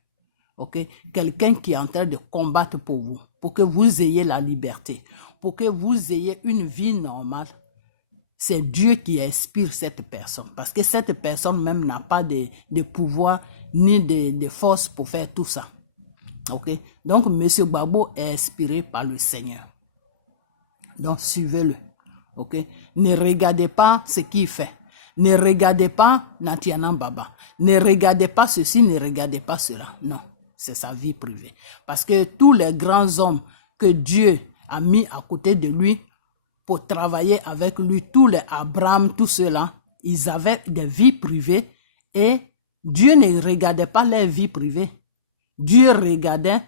ok? Quelqu'un qui est en train de combattre pour vous, pour que vous ayez la liberté, pour que vous ayez une vie normale. C'est Dieu qui inspire cette personne. Parce que cette personne même n'a pas de pouvoir ni de force pour faire tout ça. Ok? Donc, M. Gbagbo est inspiré par le Seigneur. Donc, suivez-le. Ok? Ne regardez pas ce qu'il fait. Ne regardez pas Natiana Baba. Ne regardez pas ceci, ne regardez pas cela. Non, c'est sa vie privée. Parce que tous les grands hommes que Dieu a mis à côté de lui pour travailler avec lui, tous les Abraham, tous ceux-là, ils avaient des vies privées et Dieu ne regardait pas leur vie privée. Dieu regardait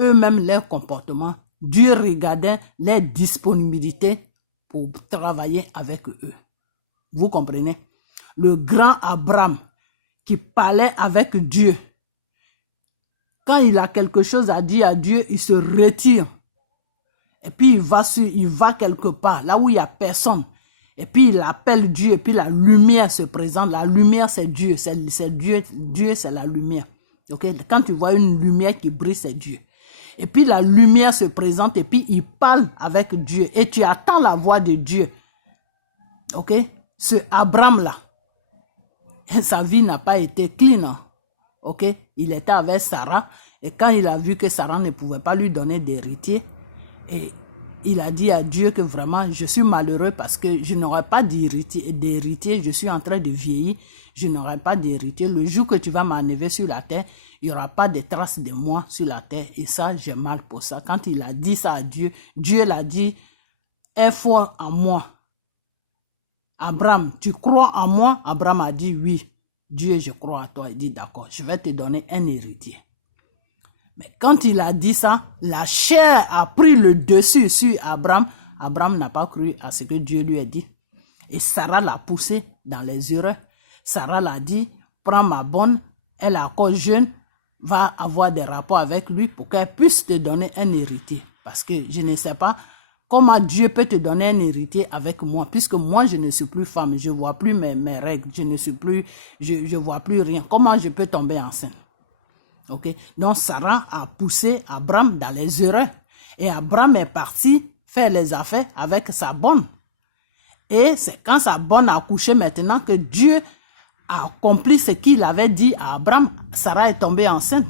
eux-mêmes leur comportement. Dieu regardait leur disponibilité pour travailler avec eux. Vous comprenez? Le grand Abraham qui parlait avec Dieu, quand il a quelque chose à dire à Dieu, il se retire. Et puis il va quelque part, là où il n'y a personne. Et puis il appelle Dieu, et puis la lumière se présente. La lumière, c'est Dieu. C'est Dieu. Dieu, c'est la lumière. Okay? Quand tu vois une lumière qui brille, c'est Dieu. Et puis la lumière se présente, et puis il parle avec Dieu. Et tu attends la voix de Dieu. Ok? Ce Abraham-là, sa vie n'a pas été clean. Hein? Ok? Il était avec Sarah. Et quand il a vu que Sarah ne pouvait pas lui donner d'héritier, et il a dit à Dieu que vraiment, je suis malheureux parce que je n'aurai pas d'héritier. Je suis en train de vieillir. Je n'aurai pas d'héritier. Le jour que tu vas m'enlever sur la terre, il n'y aura pas de traces de moi sur la terre. Et ça, j'ai mal pour ça. Quand il a dit ça à Dieu, Dieu l'a dit, aie foi en moi. Abraham, tu crois en moi? Abraham a dit oui. Dieu, je crois à toi. Il dit d'accord, je vais te donner un héritier. Mais quand il a dit ça, la chair a pris le dessus sur Abraham. Abraham n'a pas cru à ce que Dieu lui a dit. Et Sarah l'a poussé dans les erreurs. Sarah l'a dit, prends ma bonne, elle est encore jeune, va avoir des rapports avec lui pour qu'elle puisse te donner un héritier. Parce que je ne sais pas comment Dieu peut te donner un héritier avec moi, puisque moi je ne suis plus femme, je ne vois plus mes règles, je vois plus rien. Comment je peux tomber enceinte? Okay. Donc Sarah a poussé Abraham dans les erreurs. Et Abraham est parti faire les affaires avec sa bonne. Et c'est quand sa bonne a accouché maintenant que Dieu a accompli ce qu'il avait dit à Abraham. Sarah est tombée enceinte.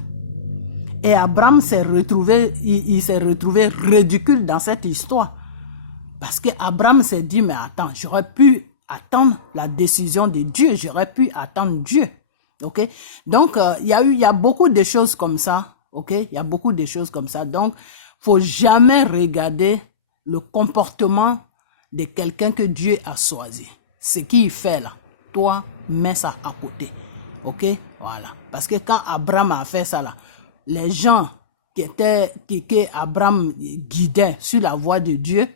Et Abraham s'est retrouvé, il s'est retrouvé ridicule dans cette histoire. Parce que Abraham s'est dit, mais attends, j'aurais pu attendre la décision de Dieu. J'aurais pu attendre Dieu. Ok, donc il y a beaucoup de choses comme ça. Ok, il y a beaucoup de choses comme ça. Donc, faut jamais regarder le comportement de quelqu'un que Dieu a choisi. Ce qu'il fait là, toi, mets ça à côté. Ok, voilà. Parce que quand Abraham a fait ça là, les gens que Abraham guidait sur la voie de Dieu,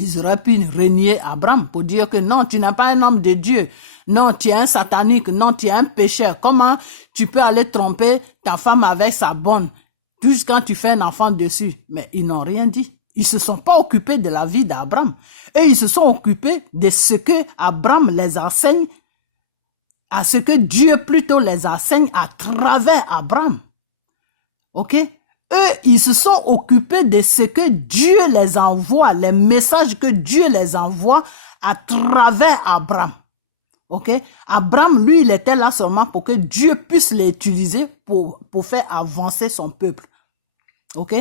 ils auraient pu renier Abraham pour dire que non, tu n'es pas un homme de Dieu. Non, tu es un satanique. Non, tu es un pécheur. Comment tu peux aller tromper ta femme avec sa bonne juste quand tu fais un enfant dessus? Mais ils n'ont rien dit. Ils se sont pas occupés de la vie d'Abraham. Et ils se sont occupés de ce que Abraham les enseigne, à ce que Dieu plutôt les enseigne à travers Abraham. Ok? Eux, ils se sont occupés de ce que Dieu les envoie, les messages que Dieu les envoie à travers Abraham. Ok? Abraham, lui, il était là seulement pour que Dieu puisse l'utiliser pour faire avancer son peuple. Ok?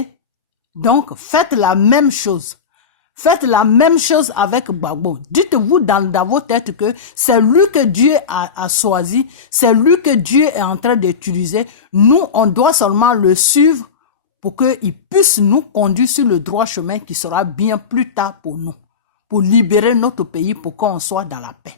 Donc, faites la même chose. Faites la même chose avec Gbagbo. Dites-vous dans vos têtes que c'est lui que Dieu a choisi, c'est lui que Dieu est en train d'utiliser. Nous, on doit seulement le suivre pour qu'il puisse nous conduire sur le droit chemin qui sera bien plus tard pour nous, pour libérer notre pays, pour qu'on soit dans la paix.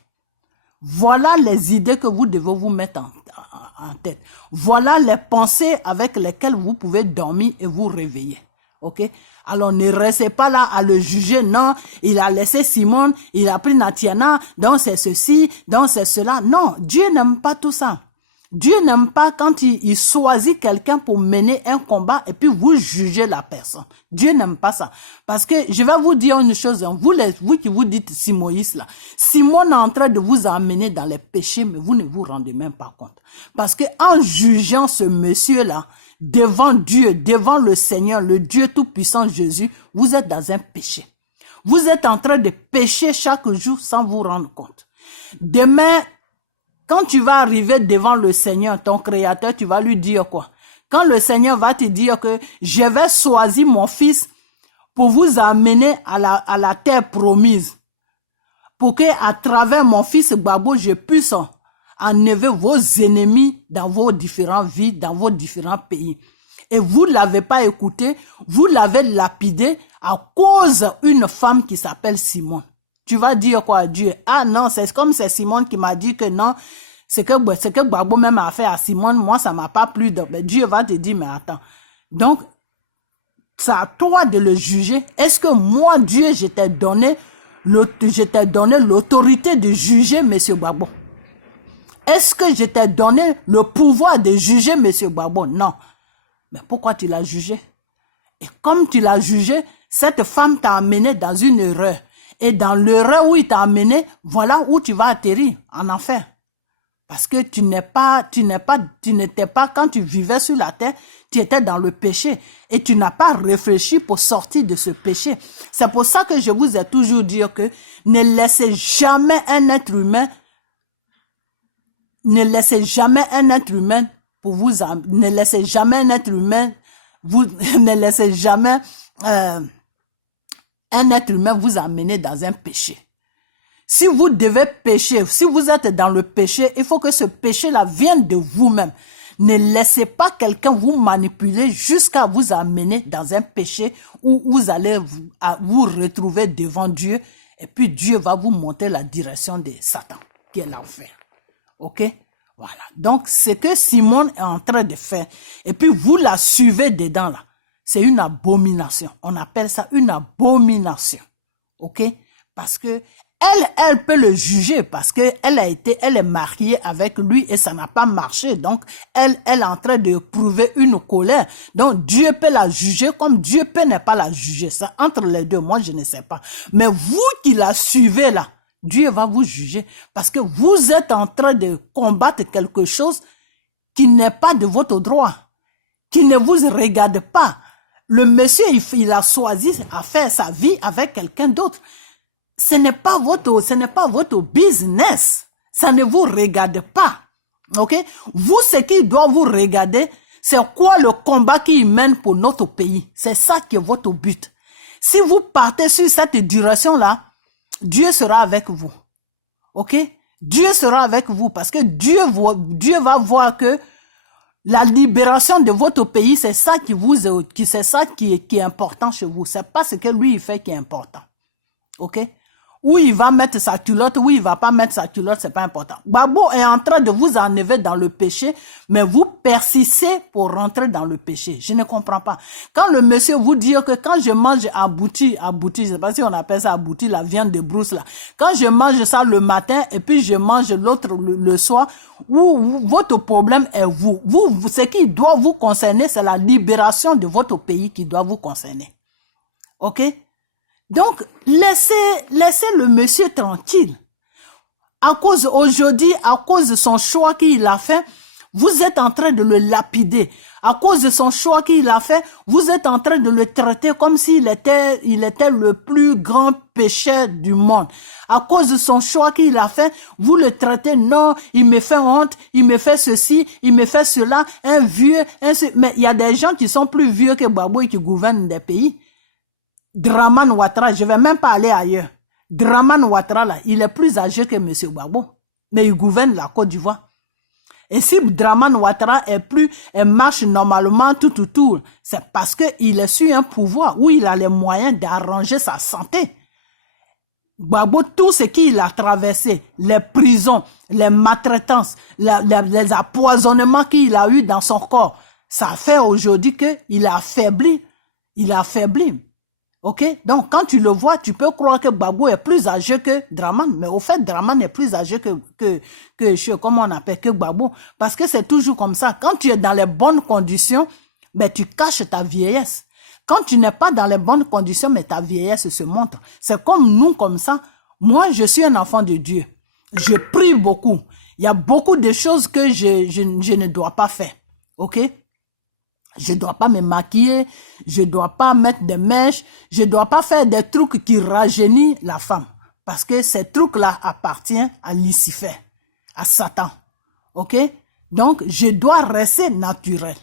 Voilà les idées que vous devez vous mettre en tête. Voilà les pensées avec lesquelles vous pouvez dormir et vous réveiller. Ok? Alors ne restez pas là à le juger. Non, il a laissé Simone, il a pris Natiana, donc c'est ceci, donc c'est cela. Non, Dieu n'aime pas tout ça. Dieu n'aime pas quand il choisit quelqu'un pour mener un combat et puis vous jugez la personne. Dieu n'aime pas ça. Parce que je vais vous dire une chose, hein, vous qui vous dites Simoïs là, Simon est en train de vous emmener dans les péchés, mais vous ne vous rendez même pas compte. Parce que en jugeant ce monsieur-là, devant Dieu, devant le Seigneur, le Dieu Tout-Puissant Jésus, vous êtes dans un péché. Vous êtes en train de pécher chaque jour sans vous rendre compte. Demain, quand tu vas arriver devant le Seigneur, ton Créateur, tu vas lui dire quoi? Quand le Seigneur va te dire que je vais choisir mon fils pour vous amener à la terre promise, pour que à travers mon fils Gbagbo, je puisse enlever vos ennemis dans vos différentes vies, dans vos différents pays. Et vous ne l'avez pas écouté, vous l'avez lapidé à cause d'une femme qui s'appelle Simone. Tu vas dire quoi à Dieu? Ah non, c'est comme c'est Simone qui m'a dit que non, c'est que Gbagbo même a fait à Simone, moi ça m'a pas plu. Mais Dieu va te dire, mais attends. Donc, c'est à toi de le juger. Est-ce que moi, Dieu, je t'ai donné l'autorité de juger M. Gbagbo? Est-ce que je t'ai donné le pouvoir de juger M. Gbagbo? Non. Mais pourquoi tu l'as jugé? Et comme tu l'as jugé, cette femme t'a amené dans une erreur. Et dans l'erreur où il t'a amené, voilà où tu vas atterrir, en enfer. Parce que tu n'étais pas, quand tu vivais sur la terre, tu étais dans le péché. Et tu n'as pas réfléchi pour sortir de ce péché. C'est pour ça que je vous ai toujours dit que ne laissez jamais un être humain pour vous, ne laissez jamais un être humain, vous, ne laissez jamais, un être humain vous amener dans un péché. Si vous devez pécher, si vous êtes dans le péché, il faut que ce péché-là vienne de vous-même. Ne laissez pas quelqu'un vous manipuler jusqu'à vous amener dans un péché où vous allez vous retrouver devant Dieu et puis Dieu va vous montrer la direction de Satan, qui est l'enfer. Ok? Voilà. Donc, ce que Simone est en train de faire, et puis vous la suivez dedans là, c'est une abomination. On appelle ça une abomination. Ok? Parce que elle peut le juger parce que elle est mariée avec lui et ça n'a pas marché. Donc, elle est en train de prouver une colère. Donc, Dieu peut la juger comme Dieu peut ne pas la juger. Ça, entre les deux, moi, je ne sais pas. Mais vous qui la suivez là, Dieu va vous juger parce que vous êtes en train de combattre quelque chose qui n'est pas de votre droit, qui ne vous regarde pas. Le monsieur, il a choisi à faire sa vie avec quelqu'un d'autre. Ce n'est pas votre business. Ça ne vous regarde pas. Ok? Vous, ce qui doit vous regarder, c'est quoi le combat qu'il mène pour notre pays. C'est ça qui est votre but. Si vous partez sur cette direction-là, Dieu sera avec vous. Ok? Dieu sera avec vous parce que Dieu va voir que la libération de votre pays, c'est ça qui est important chez vous. C'est pas ce que lui il fait qui est important. Ok? Où il va mettre sa culotte, où il va pas mettre sa culotte, c'est pas important. Gbagbo est en train de vous enlever dans le péché, mais vous persistez pour rentrer dans le péché. Je ne comprends pas. Quand le monsieur vous dit que quand je mange abouti, je sais pas si on appelle ça abouti, la viande de brousse là. Quand je mange ça le matin et puis je mange l'autre le soir, votre problème est vous. Ce qui doit vous concerner, c'est la libération de votre pays qui doit vous concerner. Ok? Donc, laissez le monsieur tranquille. Aujourd'hui, à cause de son choix qu'il a fait, vous êtes en train de le lapider. À cause de son choix qu'il a fait, vous êtes en train de le traiter comme s'il était le plus grand pécheur du monde. À cause de son choix qu'il a fait, vous le traitez, non, il me fait honte, il me fait ceci, il me fait cela, un vieux, mais il y a des gens qui sont plus vieux que Gbagbo et qui gouvernent des pays. Dramane Ouattara, je vais même pas aller ailleurs. Dramane Ouattara, là, il est plus âgé que M. Gbagbo. Mais il gouverne la Côte d'Ivoire. Et si Dramane Ouattara marche normalement tout, c'est parce qu'il est sur un pouvoir où il a les moyens d'arranger sa santé. Gbagbo, tout ce qu'il a traversé, les prisons, les maltraitances, les empoisonnements qu'il a eu dans son corps, ça fait aujourd'hui qu'il a affaibli. Il a affaibli. Ok? Donc, quand tu le vois, tu peux croire que Gbagbo est plus âgé que Dramane. Mais au fait, Dramane est plus âgé comment on appelle, que Gbagbo. Parce que c'est toujours comme ça. Quand tu es dans les bonnes conditions, ben, tu caches ta vieillesse. Quand tu n'es pas dans les bonnes conditions, mais ta vieillesse se montre. C'est comme nous, comme ça. Moi, je suis un enfant de Dieu. Je prie beaucoup. Il y a beaucoup de choses que je ne dois pas faire. Ok? Je dois pas me maquiller, je dois pas mettre des mèches, je dois pas faire des trucs qui rajeunissent la femme. Parce que ces trucs-là appartiennent à Lucifer, à Satan. Ok? Donc, je dois rester naturel.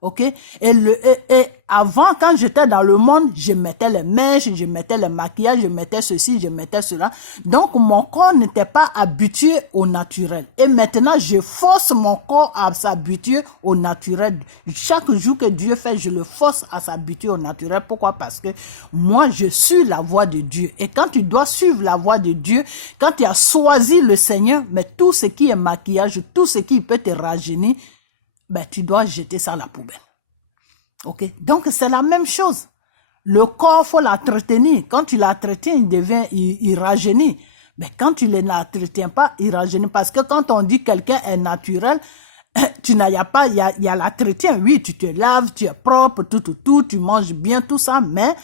Ok? Et avant, quand j'étais dans le monde, je mettais les mèches, je mettais le maquillage, je mettais ceci, je mettais cela. Donc, mon corps n'était pas habitué au naturel. Et maintenant, je force mon corps à s'habituer au naturel. Chaque jour que Dieu fait, je le force à s'habituer au naturel. Pourquoi? Parce que moi, je suis la voie de Dieu. Et quand tu dois suivre la voie de Dieu, quand tu as choisi le Seigneur, mais tout ce qui est maquillage, tout ce qui peut te rajeunir, ben, tu dois jeter ça à la poubelle. Ok? Donc, c'est la même chose. Le corps, faut l'entretenir. Quand tu l'entretiens, il rajeunit. Mais quand tu ne l'entretiens pas, il rajeunit. Parce que quand on dit quelqu'un est naturel, il y a l'entretien. Oui, tu te laves, tu es propre, tout, tu manges bien, tout ça, mais,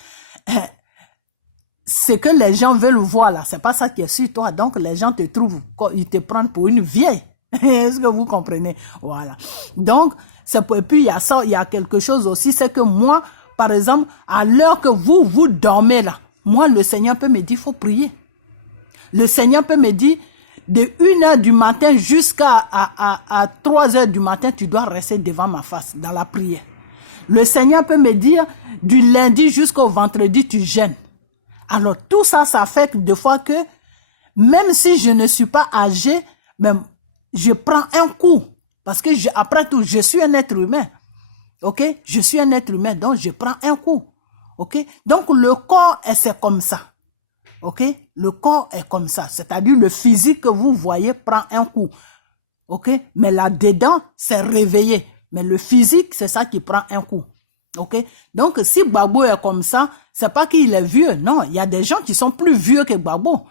ce que les gens veulent voir là, c'est pas ça qui est sur toi. Donc, les gens te trouvent, ils te prennent pour une vieille. Est-ce que vous comprenez? Voilà. Donc, et puis il y a ça, il y a quelque chose aussi, c'est que moi, par exemple, à l'heure que vous dormez là, moi, le Seigneur peut me dire, faut prier. Le Seigneur peut me dire, de 1h du matin jusqu'à 3h du matin, tu dois rester devant ma face, dans la prière. Le Seigneur peut me dire, du lundi jusqu'au vendredi, tu jeûnes. Alors, tout ça, ça fait que des fois que, même si je ne suis pas âgé, même je prends un coup. Parce que après tout, je suis un être humain. Ok? Je suis un être humain, donc je prends un coup. Ok? Donc le corps, c'est comme ça. Ok? Le corps est comme ça. C'est-à-dire le physique que vous voyez prend un coup. Ok? Mais là-dedans, c'est réveillé. Mais le physique, c'est ça qui prend un coup. Ok? Donc si Gbagbo est comme ça, c'est pas qu'il est vieux. Non, il y a des gens qui sont plus vieux que Gbagbo.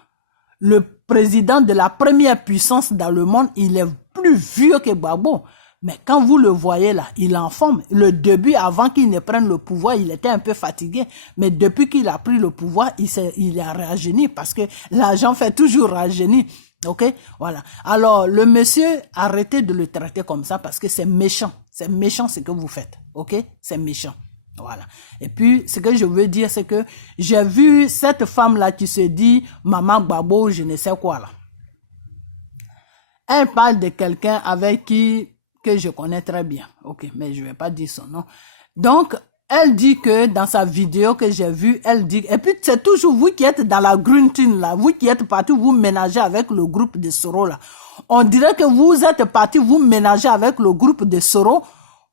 Le président de la première puissance dans le monde, il est plus vieux que Gbagbo. Mais quand vous le voyez là, il est en forme. Le début, avant qu'il ne prenne le pouvoir, il était un peu fatigué. Mais depuis qu'il a pris le pouvoir, il a rajeuni parce que l'argent fait toujours rajeunir. Ok? Voilà. Alors, le monsieur, arrêtez de le traiter comme ça parce que c'est méchant. C'est méchant ce que vous faites. Ok? C'est méchant. Voilà. Et puis, ce que je veux dire, c'est que j'ai vu cette femme-là qui se dit Maman Gbagbo, je ne sais quoi là. Elle parle de quelqu'un avec qui que je connais très bien. Ok, mais je vais pas dire son nom. Donc, elle dit que dans sa vidéo que j'ai vue, elle dit, et puis c'est toujours vous qui êtes dans la green team là, vous qui êtes partis vous ménager avec le groupe de Soro là. On dirait que vous êtes partis vous ménager avec le groupe de Soro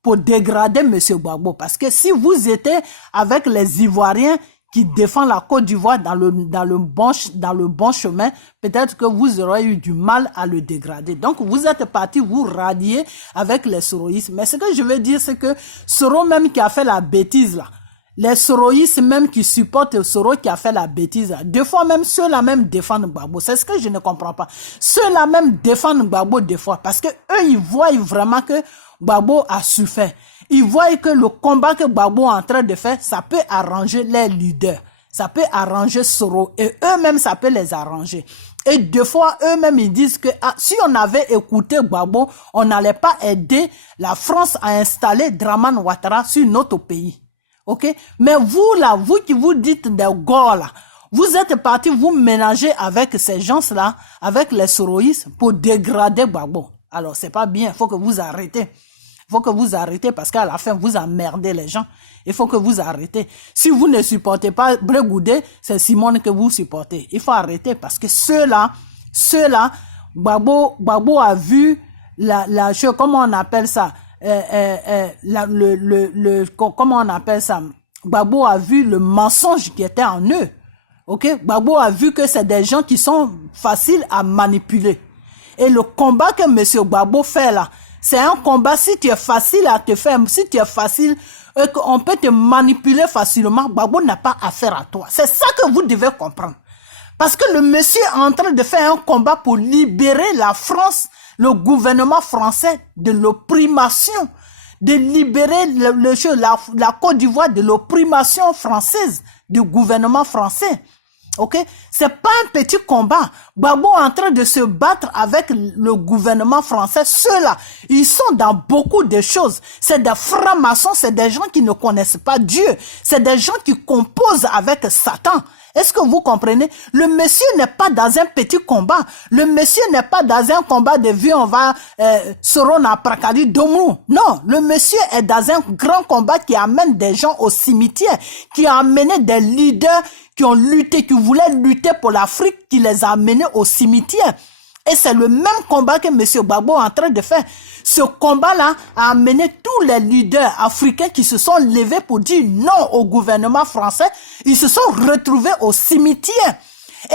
pour dégrader Monsieur Gbagbo. Parce que si vous étiez avec les Ivoiriens qui défendent la Côte d'Ivoire dans le bon chemin, peut-être que vous aurez eu du mal à le dégrader. Donc, vous êtes partis vous rallier avec les soroïstes. Mais ce que je veux dire, c'est que Soro même qui a fait la bêtise là, les soroïstes même qui supportent Soro qui a fait la bêtise là, des fois même ceux-là même défendent Gbagbo. C'est ce que je ne comprends pas. Ceux-là même défendent Gbagbo des fois parce que eux ils voient vraiment que Gbagbo a souffert. Ils voient que le combat que Gbagbo est en train de faire, ça peut arranger les leaders. Ça peut arranger Soro. Et eux-mêmes, ça peut les arranger. Et des fois, eux-mêmes, ils disent que si on avait écouté Gbagbo, on n'allait pas aider la France à installer Dramane Ouattara sur notre pays. Ok? Mais vous, là, vous qui vous dites des gars, là, vous êtes partis vous ménager avec ces gens-là, avec les soroïstes, pour dégrader Gbagbo. Alors, c'est pas bien. Il faut que vous arrêtez. Il faut que vous arrêtez parce qu'à la fin, vous emmerdez les gens. Il faut que vous arrêtez. Si vous ne supportez pas Brégoudé, c'est Simone que vous supportez. Il faut arrêter parce que ceux-là, Gbagbo a vu la chose, comment on appelle ça? Comment on appelle ça? Gbagbo a vu le mensonge qui était en eux. Ok? Gbagbo a vu que c'est des gens qui sont faciles à manipuler. Et le combat que monsieur Gbagbo fait là, c'est un combat, si tu es facile à te faire, si tu es facile et qu'on peut te manipuler facilement, Gbagbo n'a pas affaire à toi. C'est ça que vous devez comprendre. Parce que le monsieur est en train de faire un combat pour libérer la France, le gouvernement français de l'opprimation, de libérer la Côte d'Ivoire de l'opprimation française, du gouvernement français. Ok? C'est pas un petit combat. Gbagbo est en train de se battre avec le gouvernement français. Ceux-là, ils sont dans beaucoup de choses. C'est des francs-maçons, c'est des gens qui ne connaissent pas Dieu. C'est des gens qui composent avec Satan. Est-ce que vous comprenez? Le monsieur n'est pas dans un petit combat. Le monsieur n'est pas dans un combat de vie, on va Sorona Prakadi Domou. Non, le monsieur est dans un grand combat qui amène des gens au cimetière, qui a amené des leaders qui ont lutté, qui voulaient lutter pour l'Afrique, qui les a amenés au cimetière. Et c'est le même combat que M. Gbagbo est en train de faire. Ce combat-là a amené tous les leaders africains qui se sont levés pour dire non au gouvernement français. Ils se sont retrouvés au cimetière.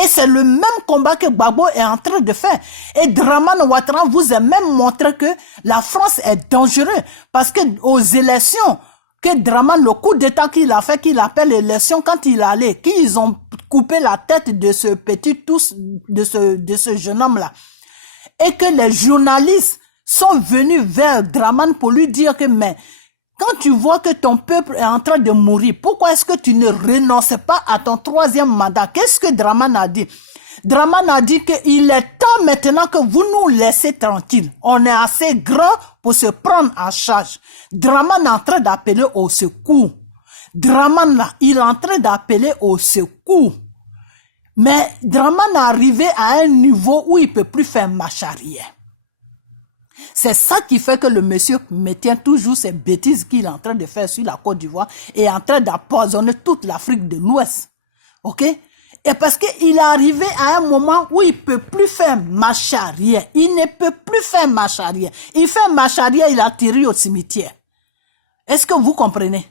Et c'est le même combat que Gbagbo est en train de faire. Et Dramane Ouattara vous a même montré que la France est dangereuse. Parce que aux élections, que Dramane, le coup d'état qu'il a fait, qu'il appelle élection, quand il allait, qu'ils ont coupé la tête de ce petit tous, de ce jeune homme-là. Et que les journalistes sont venus vers Dramane pour lui dire que, mais, quand tu vois que ton peuple est en train de mourir, pourquoi est-ce que tu ne renonces pas à ton 3e mandat? Qu'est-ce que Dramane a dit? Dramane a dit qu'il est temps maintenant que vous nous laissez tranquilles. On est assez grand pour se prendre en charge. Dramane est en train d'appeler au secours. Dramane là, il est en train d'appeler au secours. Mais Dramane est arrivé à un niveau où il peut plus faire marche arrière. C'est ça qui fait que le monsieur maintient toujours ces bêtises qu'il est en train de faire sur la Côte d'Ivoire et est en train d'empoisonner toute l'Afrique de l'Ouest. Ok? Et parce qu'il est arrivé à un moment où il peut plus faire marche arrière. Il ne peut plus faire marche arrière. Il fait marche arrière, il atterrit au cimetière. Est-ce que vous comprenez?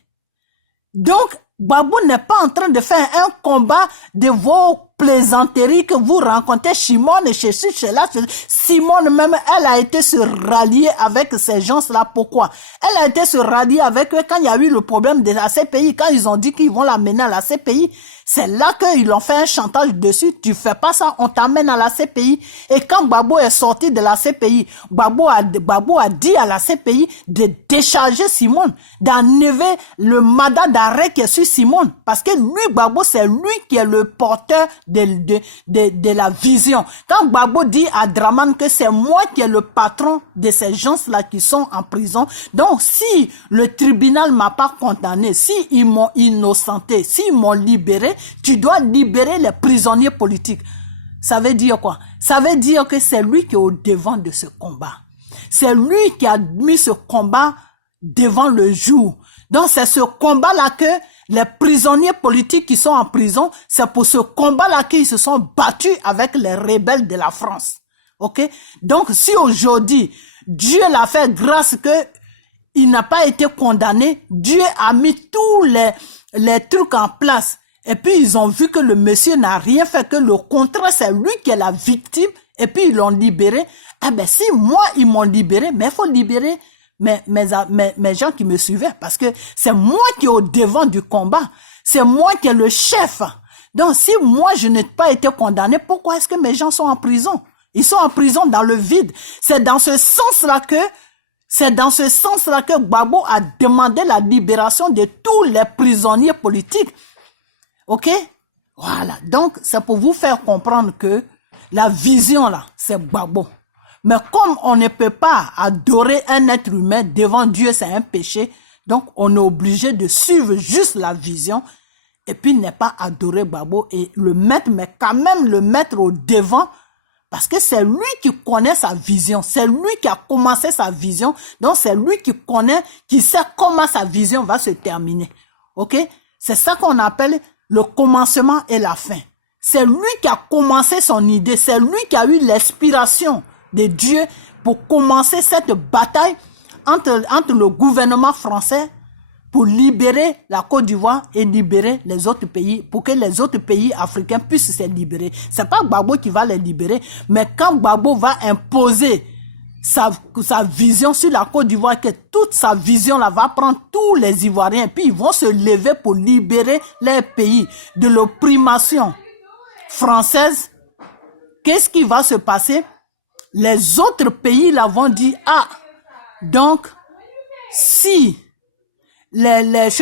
Donc, Gbagbo n'est pas en train de faire un combat de vos plaisanteries que vous rencontrez Simone et chez là. Simone même, elle a été se rallier avec ces gens-là. Pourquoi? Elle a été se rallier avec eux quand il y a eu le problème de la CPI, quand ils ont dit qu'ils vont l'amener à la CPI. C'est là qu'ils ont fait un chantage dessus. Tu fais pas ça, on t'amène à la CPI. Et quand Gbagbo est sorti de la CPI, Gbagbo a dit à la CPI de décharger Simone, d'enlever le mandat d'arrêt qui est sur Simone. Parce que lui, Gbagbo, c'est lui qui est le porteur de la vision. Quand Gbagbo dit à Dramane que c'est moi qui est le patron de ces gens-là qui sont en prison, donc si le tribunal m'a pas condamné, si ils m'ont innocenté, s'ils m'ont libéré, tu dois libérer les prisonniers politiques. Ça veut dire quoi? Ça veut dire que c'est lui qui est au devant de ce combat. C'est lui qui a mis ce combat devant le jour. Donc c'est ce combat-là que les prisonniers politiques qui sont en prison, c'est pour ce combat-là qu'ils se sont battus avec les rebelles de la France. Ok? Donc si aujourd'hui, Dieu l'a fait grâce que il n'a pas été condamné, Dieu a mis tous les trucs en place. Et puis ils ont vu que le monsieur n'a rien fait, que le contraire, c'est lui qui est la victime. Et puis ils l'ont libéré. Ah ben si moi ils m'ont libéré, mais il faut libérer mes gens qui me suivaient. Parce que c'est moi qui est au devant du combat. C'est moi qui est le chef. Donc si moi je n'ai pas été condamné, pourquoi est-ce que mes gens sont en prison? Ils sont en prison dans le vide. C'est dans ce sens-là que Gbagbo a demandé la libération de tous les prisonniers politiques. Ok? Voilà. Donc, c'est pour vous faire comprendre que la vision là, c'est Gbagbo. Mais comme on ne peut pas adorer un être humain devant Dieu, c'est un péché. Donc, on est obligé de suivre juste la vision et puis ne pas adorer Gbagbo et le mettre, mais quand même le mettre au devant. Parce que c'est lui qui connaît sa vision. C'est lui qui a commencé sa vision. Donc, c'est lui qui connaît, qui sait comment sa vision va se terminer. Ok? C'est ça qu'on appelle le commencement et la fin. C'est lui qui a commencé son idée. C'est lui qui a eu l'inspiration de Dieu pour commencer cette bataille entre le gouvernement français pour libérer la Côte d'Ivoire et libérer les autres pays, pour que les autres pays africains puissent se libérer. C'est pas Gbagbo qui va les libérer, mais quand Gbagbo va imposer sa vision sur la Côte d'Ivoire, que toute sa vision là va prendre tous les Ivoiriens, puis ils vont se lever pour libérer leur pays de l'opprimation française, qu'est-ce qui va se passer? Les autres pays là vont dire, ah, donc, si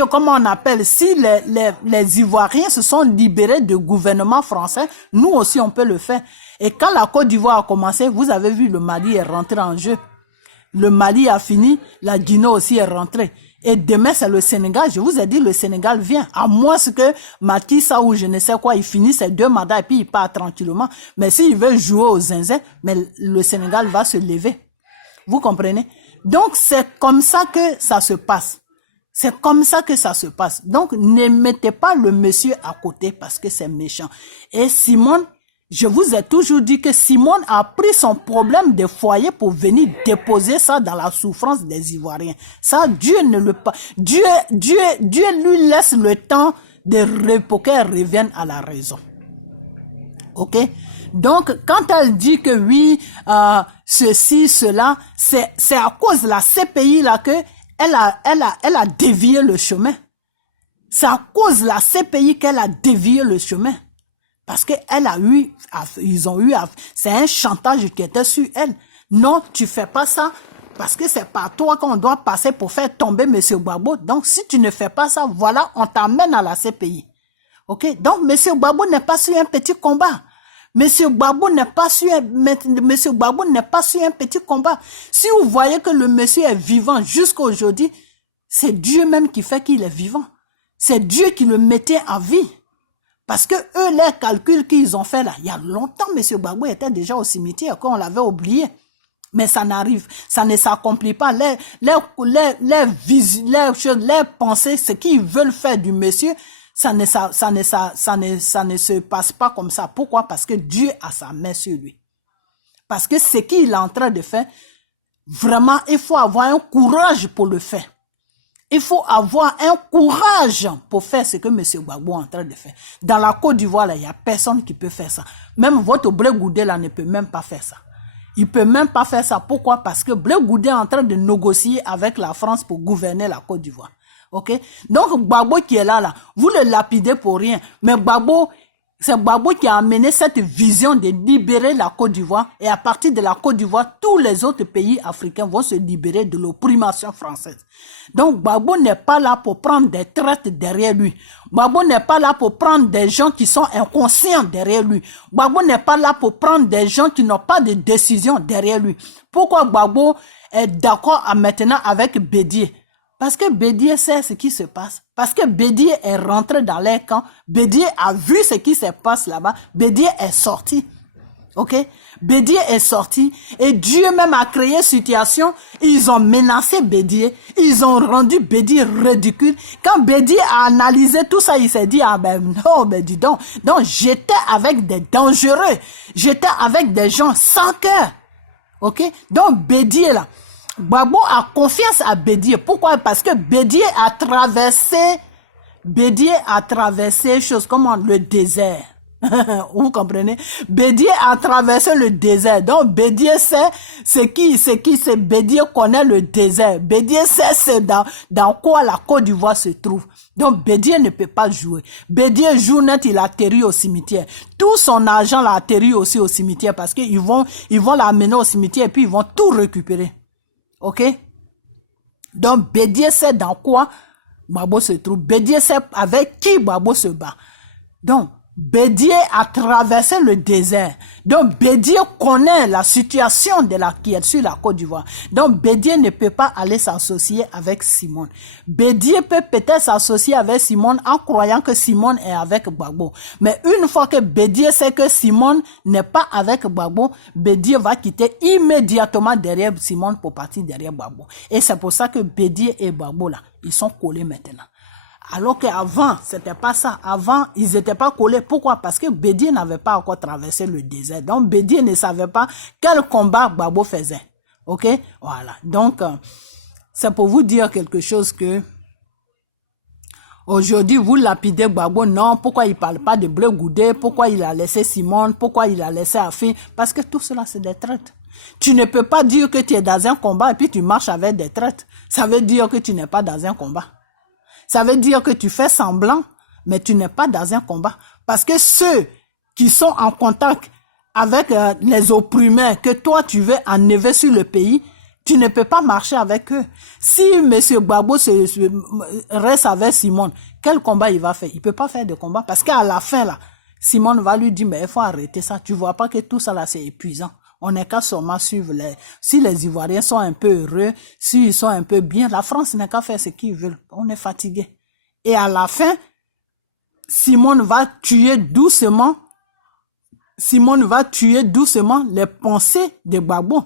comment on appelle, si les Ivoiriens se sont libérés du gouvernement français, nous aussi on peut le faire. Et quand la Côte d'Ivoire a commencé, vous avez vu, le Mali est rentré en jeu. Le Mali a fini, la Guinée aussi est rentrée. Et demain, c'est le Sénégal. Je vous ai dit, le Sénégal vient. À moins que Macky Sall ou je ne sais quoi, il finit ses 2 mandats et puis il part tranquillement. Mais s'il veut jouer aux zinzin, mais le Sénégal va se lever. Vous comprenez? Donc, c'est comme ça que ça se passe. C'est comme ça que ça se passe. Donc, ne mettez pas le monsieur à côté parce que c'est méchant. Et Simone, je vous ai toujours dit que Simone a pris son problème de foyer pour venir déposer ça dans la souffrance des Ivoiriens. Ça, Dieu ne le pas. Dieu lui laisse le temps pour qu'elle revienne à la raison. Ok? Donc, quand elle dit que oui, ceci, cela, c'est à cause de la CPI là que elle a dévié le chemin. C'est à cause de la CPI qu'elle a dévié le chemin. Parce que c'est un chantage qui était sur elle. Non, tu fais pas ça parce que c'est par toi qu'on doit passer pour faire tomber M. Gbagbo. Donc, si tu ne fais pas ça, voilà, on t'amène à la CPI. Ok? Donc, M. Gbagbo n'est pas sur un petit combat. M. Gbagbo n'est pas sur un petit combat. Si vous voyez que le monsieur est vivant jusqu'à aujourd'hui, c'est Dieu même qui fait qu'il est vivant. C'est Dieu qui le mettait en vie. Parce que eux, les calculs qu'ils ont fait là, il y a longtemps, M. Gbagbo était déjà au cimetière, quand on l'avait oublié. Mais ça n'arrive, ça ne s'accomplit pas. Les pensées, ce qu'ils veulent faire du monsieur, ça ne se passe pas comme ça. Pourquoi? Parce que Dieu a sa main sur lui. Parce que ce qu'il est en train de faire, vraiment, il faut avoir un courage pour le faire. Il faut avoir un courage pour faire ce que M. Gbagbo est en train de faire. Dans la Côte d'Ivoire, il n'y a personne qui peut faire ça. Même votre Blé Goudé là ne peut même pas faire ça. Il peut même pas faire ça. Pourquoi? Parce que Blé Goudé est en train de négocier avec la France pour gouverner la Côte d'Ivoire. Ok? Donc, Gbagbo qui est là, vous le lapidez pour rien. Mais c'est Gbagbo qui a amené cette vision de libérer la Côte d'Ivoire. Et à partir de la Côte d'Ivoire, tous les autres pays africains vont se libérer de l'opprimation française. Donc, Gbagbo n'est pas là pour prendre des traites derrière lui. Gbagbo n'est pas là pour prendre des gens qui sont inconscients derrière lui. Gbagbo n'est pas là pour prendre des gens qui n'ont pas de décision derrière lui. Pourquoi Gbagbo est d'accord maintenant avec Bédié? Parce que Bédié sait ce qui se passe. Parce que Bédié est rentré dans les camps. Bédié a vu ce qui se passe là-bas. Bédié est sorti. Ok? Bédié est sorti. Et Dieu même a créé une situation. Ils ont menacé Bédié. Ils ont rendu Bédié ridicule. Quand Bédié a analysé tout ça, il s'est dit, ah ben non, ben dis donc. Donc j'étais avec des dangereux. J'étais avec des gens sans cœur. Ok? Donc Bédié là. Gbagbo a confiance à Bédié. Pourquoi? Parce que Bédié a traversé chose comme le désert. Vous comprenez? Bédié a traversé le désert. Donc Bédié sait Bédié connaît le désert. Bédié sait dans quoi la Côte d'Ivoire se trouve. Donc Bédié ne peut pas jouer. Bédié joue net, il atterrit au cimetière. Tout son argent l'a atterri aussi au cimetière parce qu'ils vont l'amener au cimetière et puis ils vont tout récupérer. Ok? Donc, Bédié sait dans quoi Gbagbo se trouve. Bédié sait avec qui Gbagbo se bat. Donc, Bédié a traversé le désert. Donc, Bédié connaît la situation qui est sur la Côte d'Ivoire. Donc, Bédié ne peut pas aller s'associer avec Simone. Bédié peut peut-être s'associer avec Simone en croyant que Simone est avec Gbagbo. Mais une fois que Bédié sait que Simone n'est pas avec Gbagbo, Bédié va quitter immédiatement derrière Simone pour partir derrière Gbagbo. Et c'est pour ça que Bédié et Gbagbo là, ils sont collés maintenant. Alors qu'avant, c'était pas ça. Avant, ils n'étaient pas collés. Pourquoi? Parce que Bédié n'avait pas encore traversé le désert. Donc, Bédié ne savait pas quel combat Gbagbo faisait. Ok? Voilà. Donc, c'est pour vous dire quelque chose que aujourd'hui, vous lapidez Gbagbo. Non, pourquoi il ne parle pas de Blé Goudé? Pourquoi il a laissé Simone? Pourquoi il a laissé Afin? Parce que tout cela, c'est des traites. Tu ne peux pas dire que tu es dans un combat et puis tu marches avec des traîtres. Ça veut dire que tu n'es pas dans un combat. Ça veut dire que tu fais semblant, mais tu n'es pas dans un combat. Parce que ceux qui sont en contact avec les opprimés, que toi tu veux enlever sur le pays, tu ne peux pas marcher avec eux. Si M. Gbagbo reste avec Simone, quel combat il va faire? Il peut pas faire de combat parce qu'à la fin, là, Simone va lui dire, mais il faut arrêter ça. Tu vois pas que tout ça, là, c'est épuisant. On n'est qu'à seulement suivre si les Ivoiriens sont un peu heureux, s'ils sont un peu bien, la France n'est qu'à faire ce qu'ils veulent. On est fatigué. Et à la fin, Simone va tuer doucement les pensées de Gbagbo.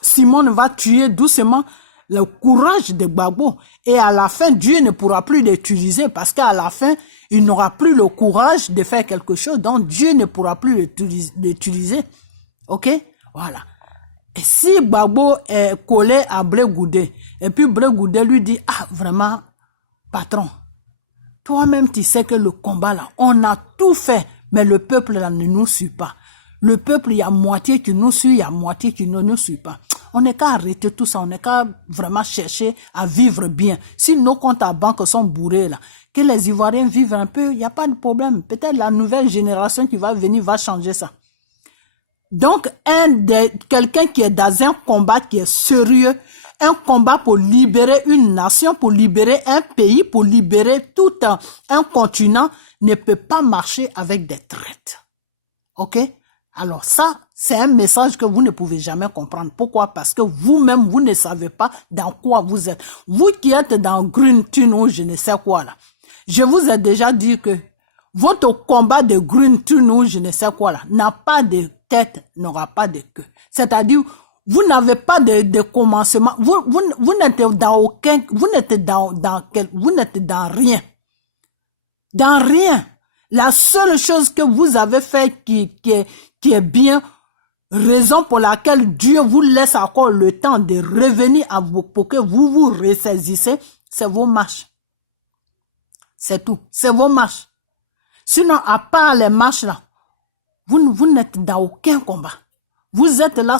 Simone va tuer doucement le courage de Gbagbo. Et à la fin, Dieu ne pourra plus l'utiliser parce qu'à la fin, il n'aura plus le courage de faire quelque chose. Donc, Dieu ne pourra plus l'utiliser. OK? Voilà. Et si Gbagbo est collé à Blé Goudé, et puis Blé Goudé lui dit, ah, vraiment, patron, toi-même, tu sais que le combat là, on a tout fait, mais le peuple là ne nous suit pas. Le peuple, il y a moitié qui nous suit, il y a moitié qui ne nous suit pas. On n'est qu'à arrêter tout ça, on n'est qu'à vraiment chercher à vivre bien. Si nos comptes à banque sont bourrés là, que les Ivoiriens vivent un peu, il n'y a pas de problème. Peut-être la nouvelle génération qui va venir va changer ça. Donc, quelqu'un qui est dans un combat qui est sérieux, un combat pour libérer une nation, pour libérer un pays, pour libérer tout un continent, ne peut pas marcher avec des traites. OK? Alors ça, c'est un message que vous ne pouvez jamais comprendre. Pourquoi? Parce que vous-même, vous ne savez pas dans quoi vous êtes. Vous qui êtes dans Green Tune ou je ne sais quoi là, je vous ai déjà dit que votre combat de Green Tune ou je ne sais quoi là, n'a pas de tête, n'aura pas de queue. C'est-à-dire, vous n'avez pas de commencement. Vous n'êtes dans aucun, vous n'êtes dans rien. Dans rien. La seule chose que vous avez fait qui est bien, raison pour laquelle Dieu vous laisse encore le temps de revenir à vous pour que vous vous ressaisissez, c'est vos marches. C'est tout. C'est vos marches. Sinon, à part les marches là, vous n'êtes dans aucun combat. Vous êtes là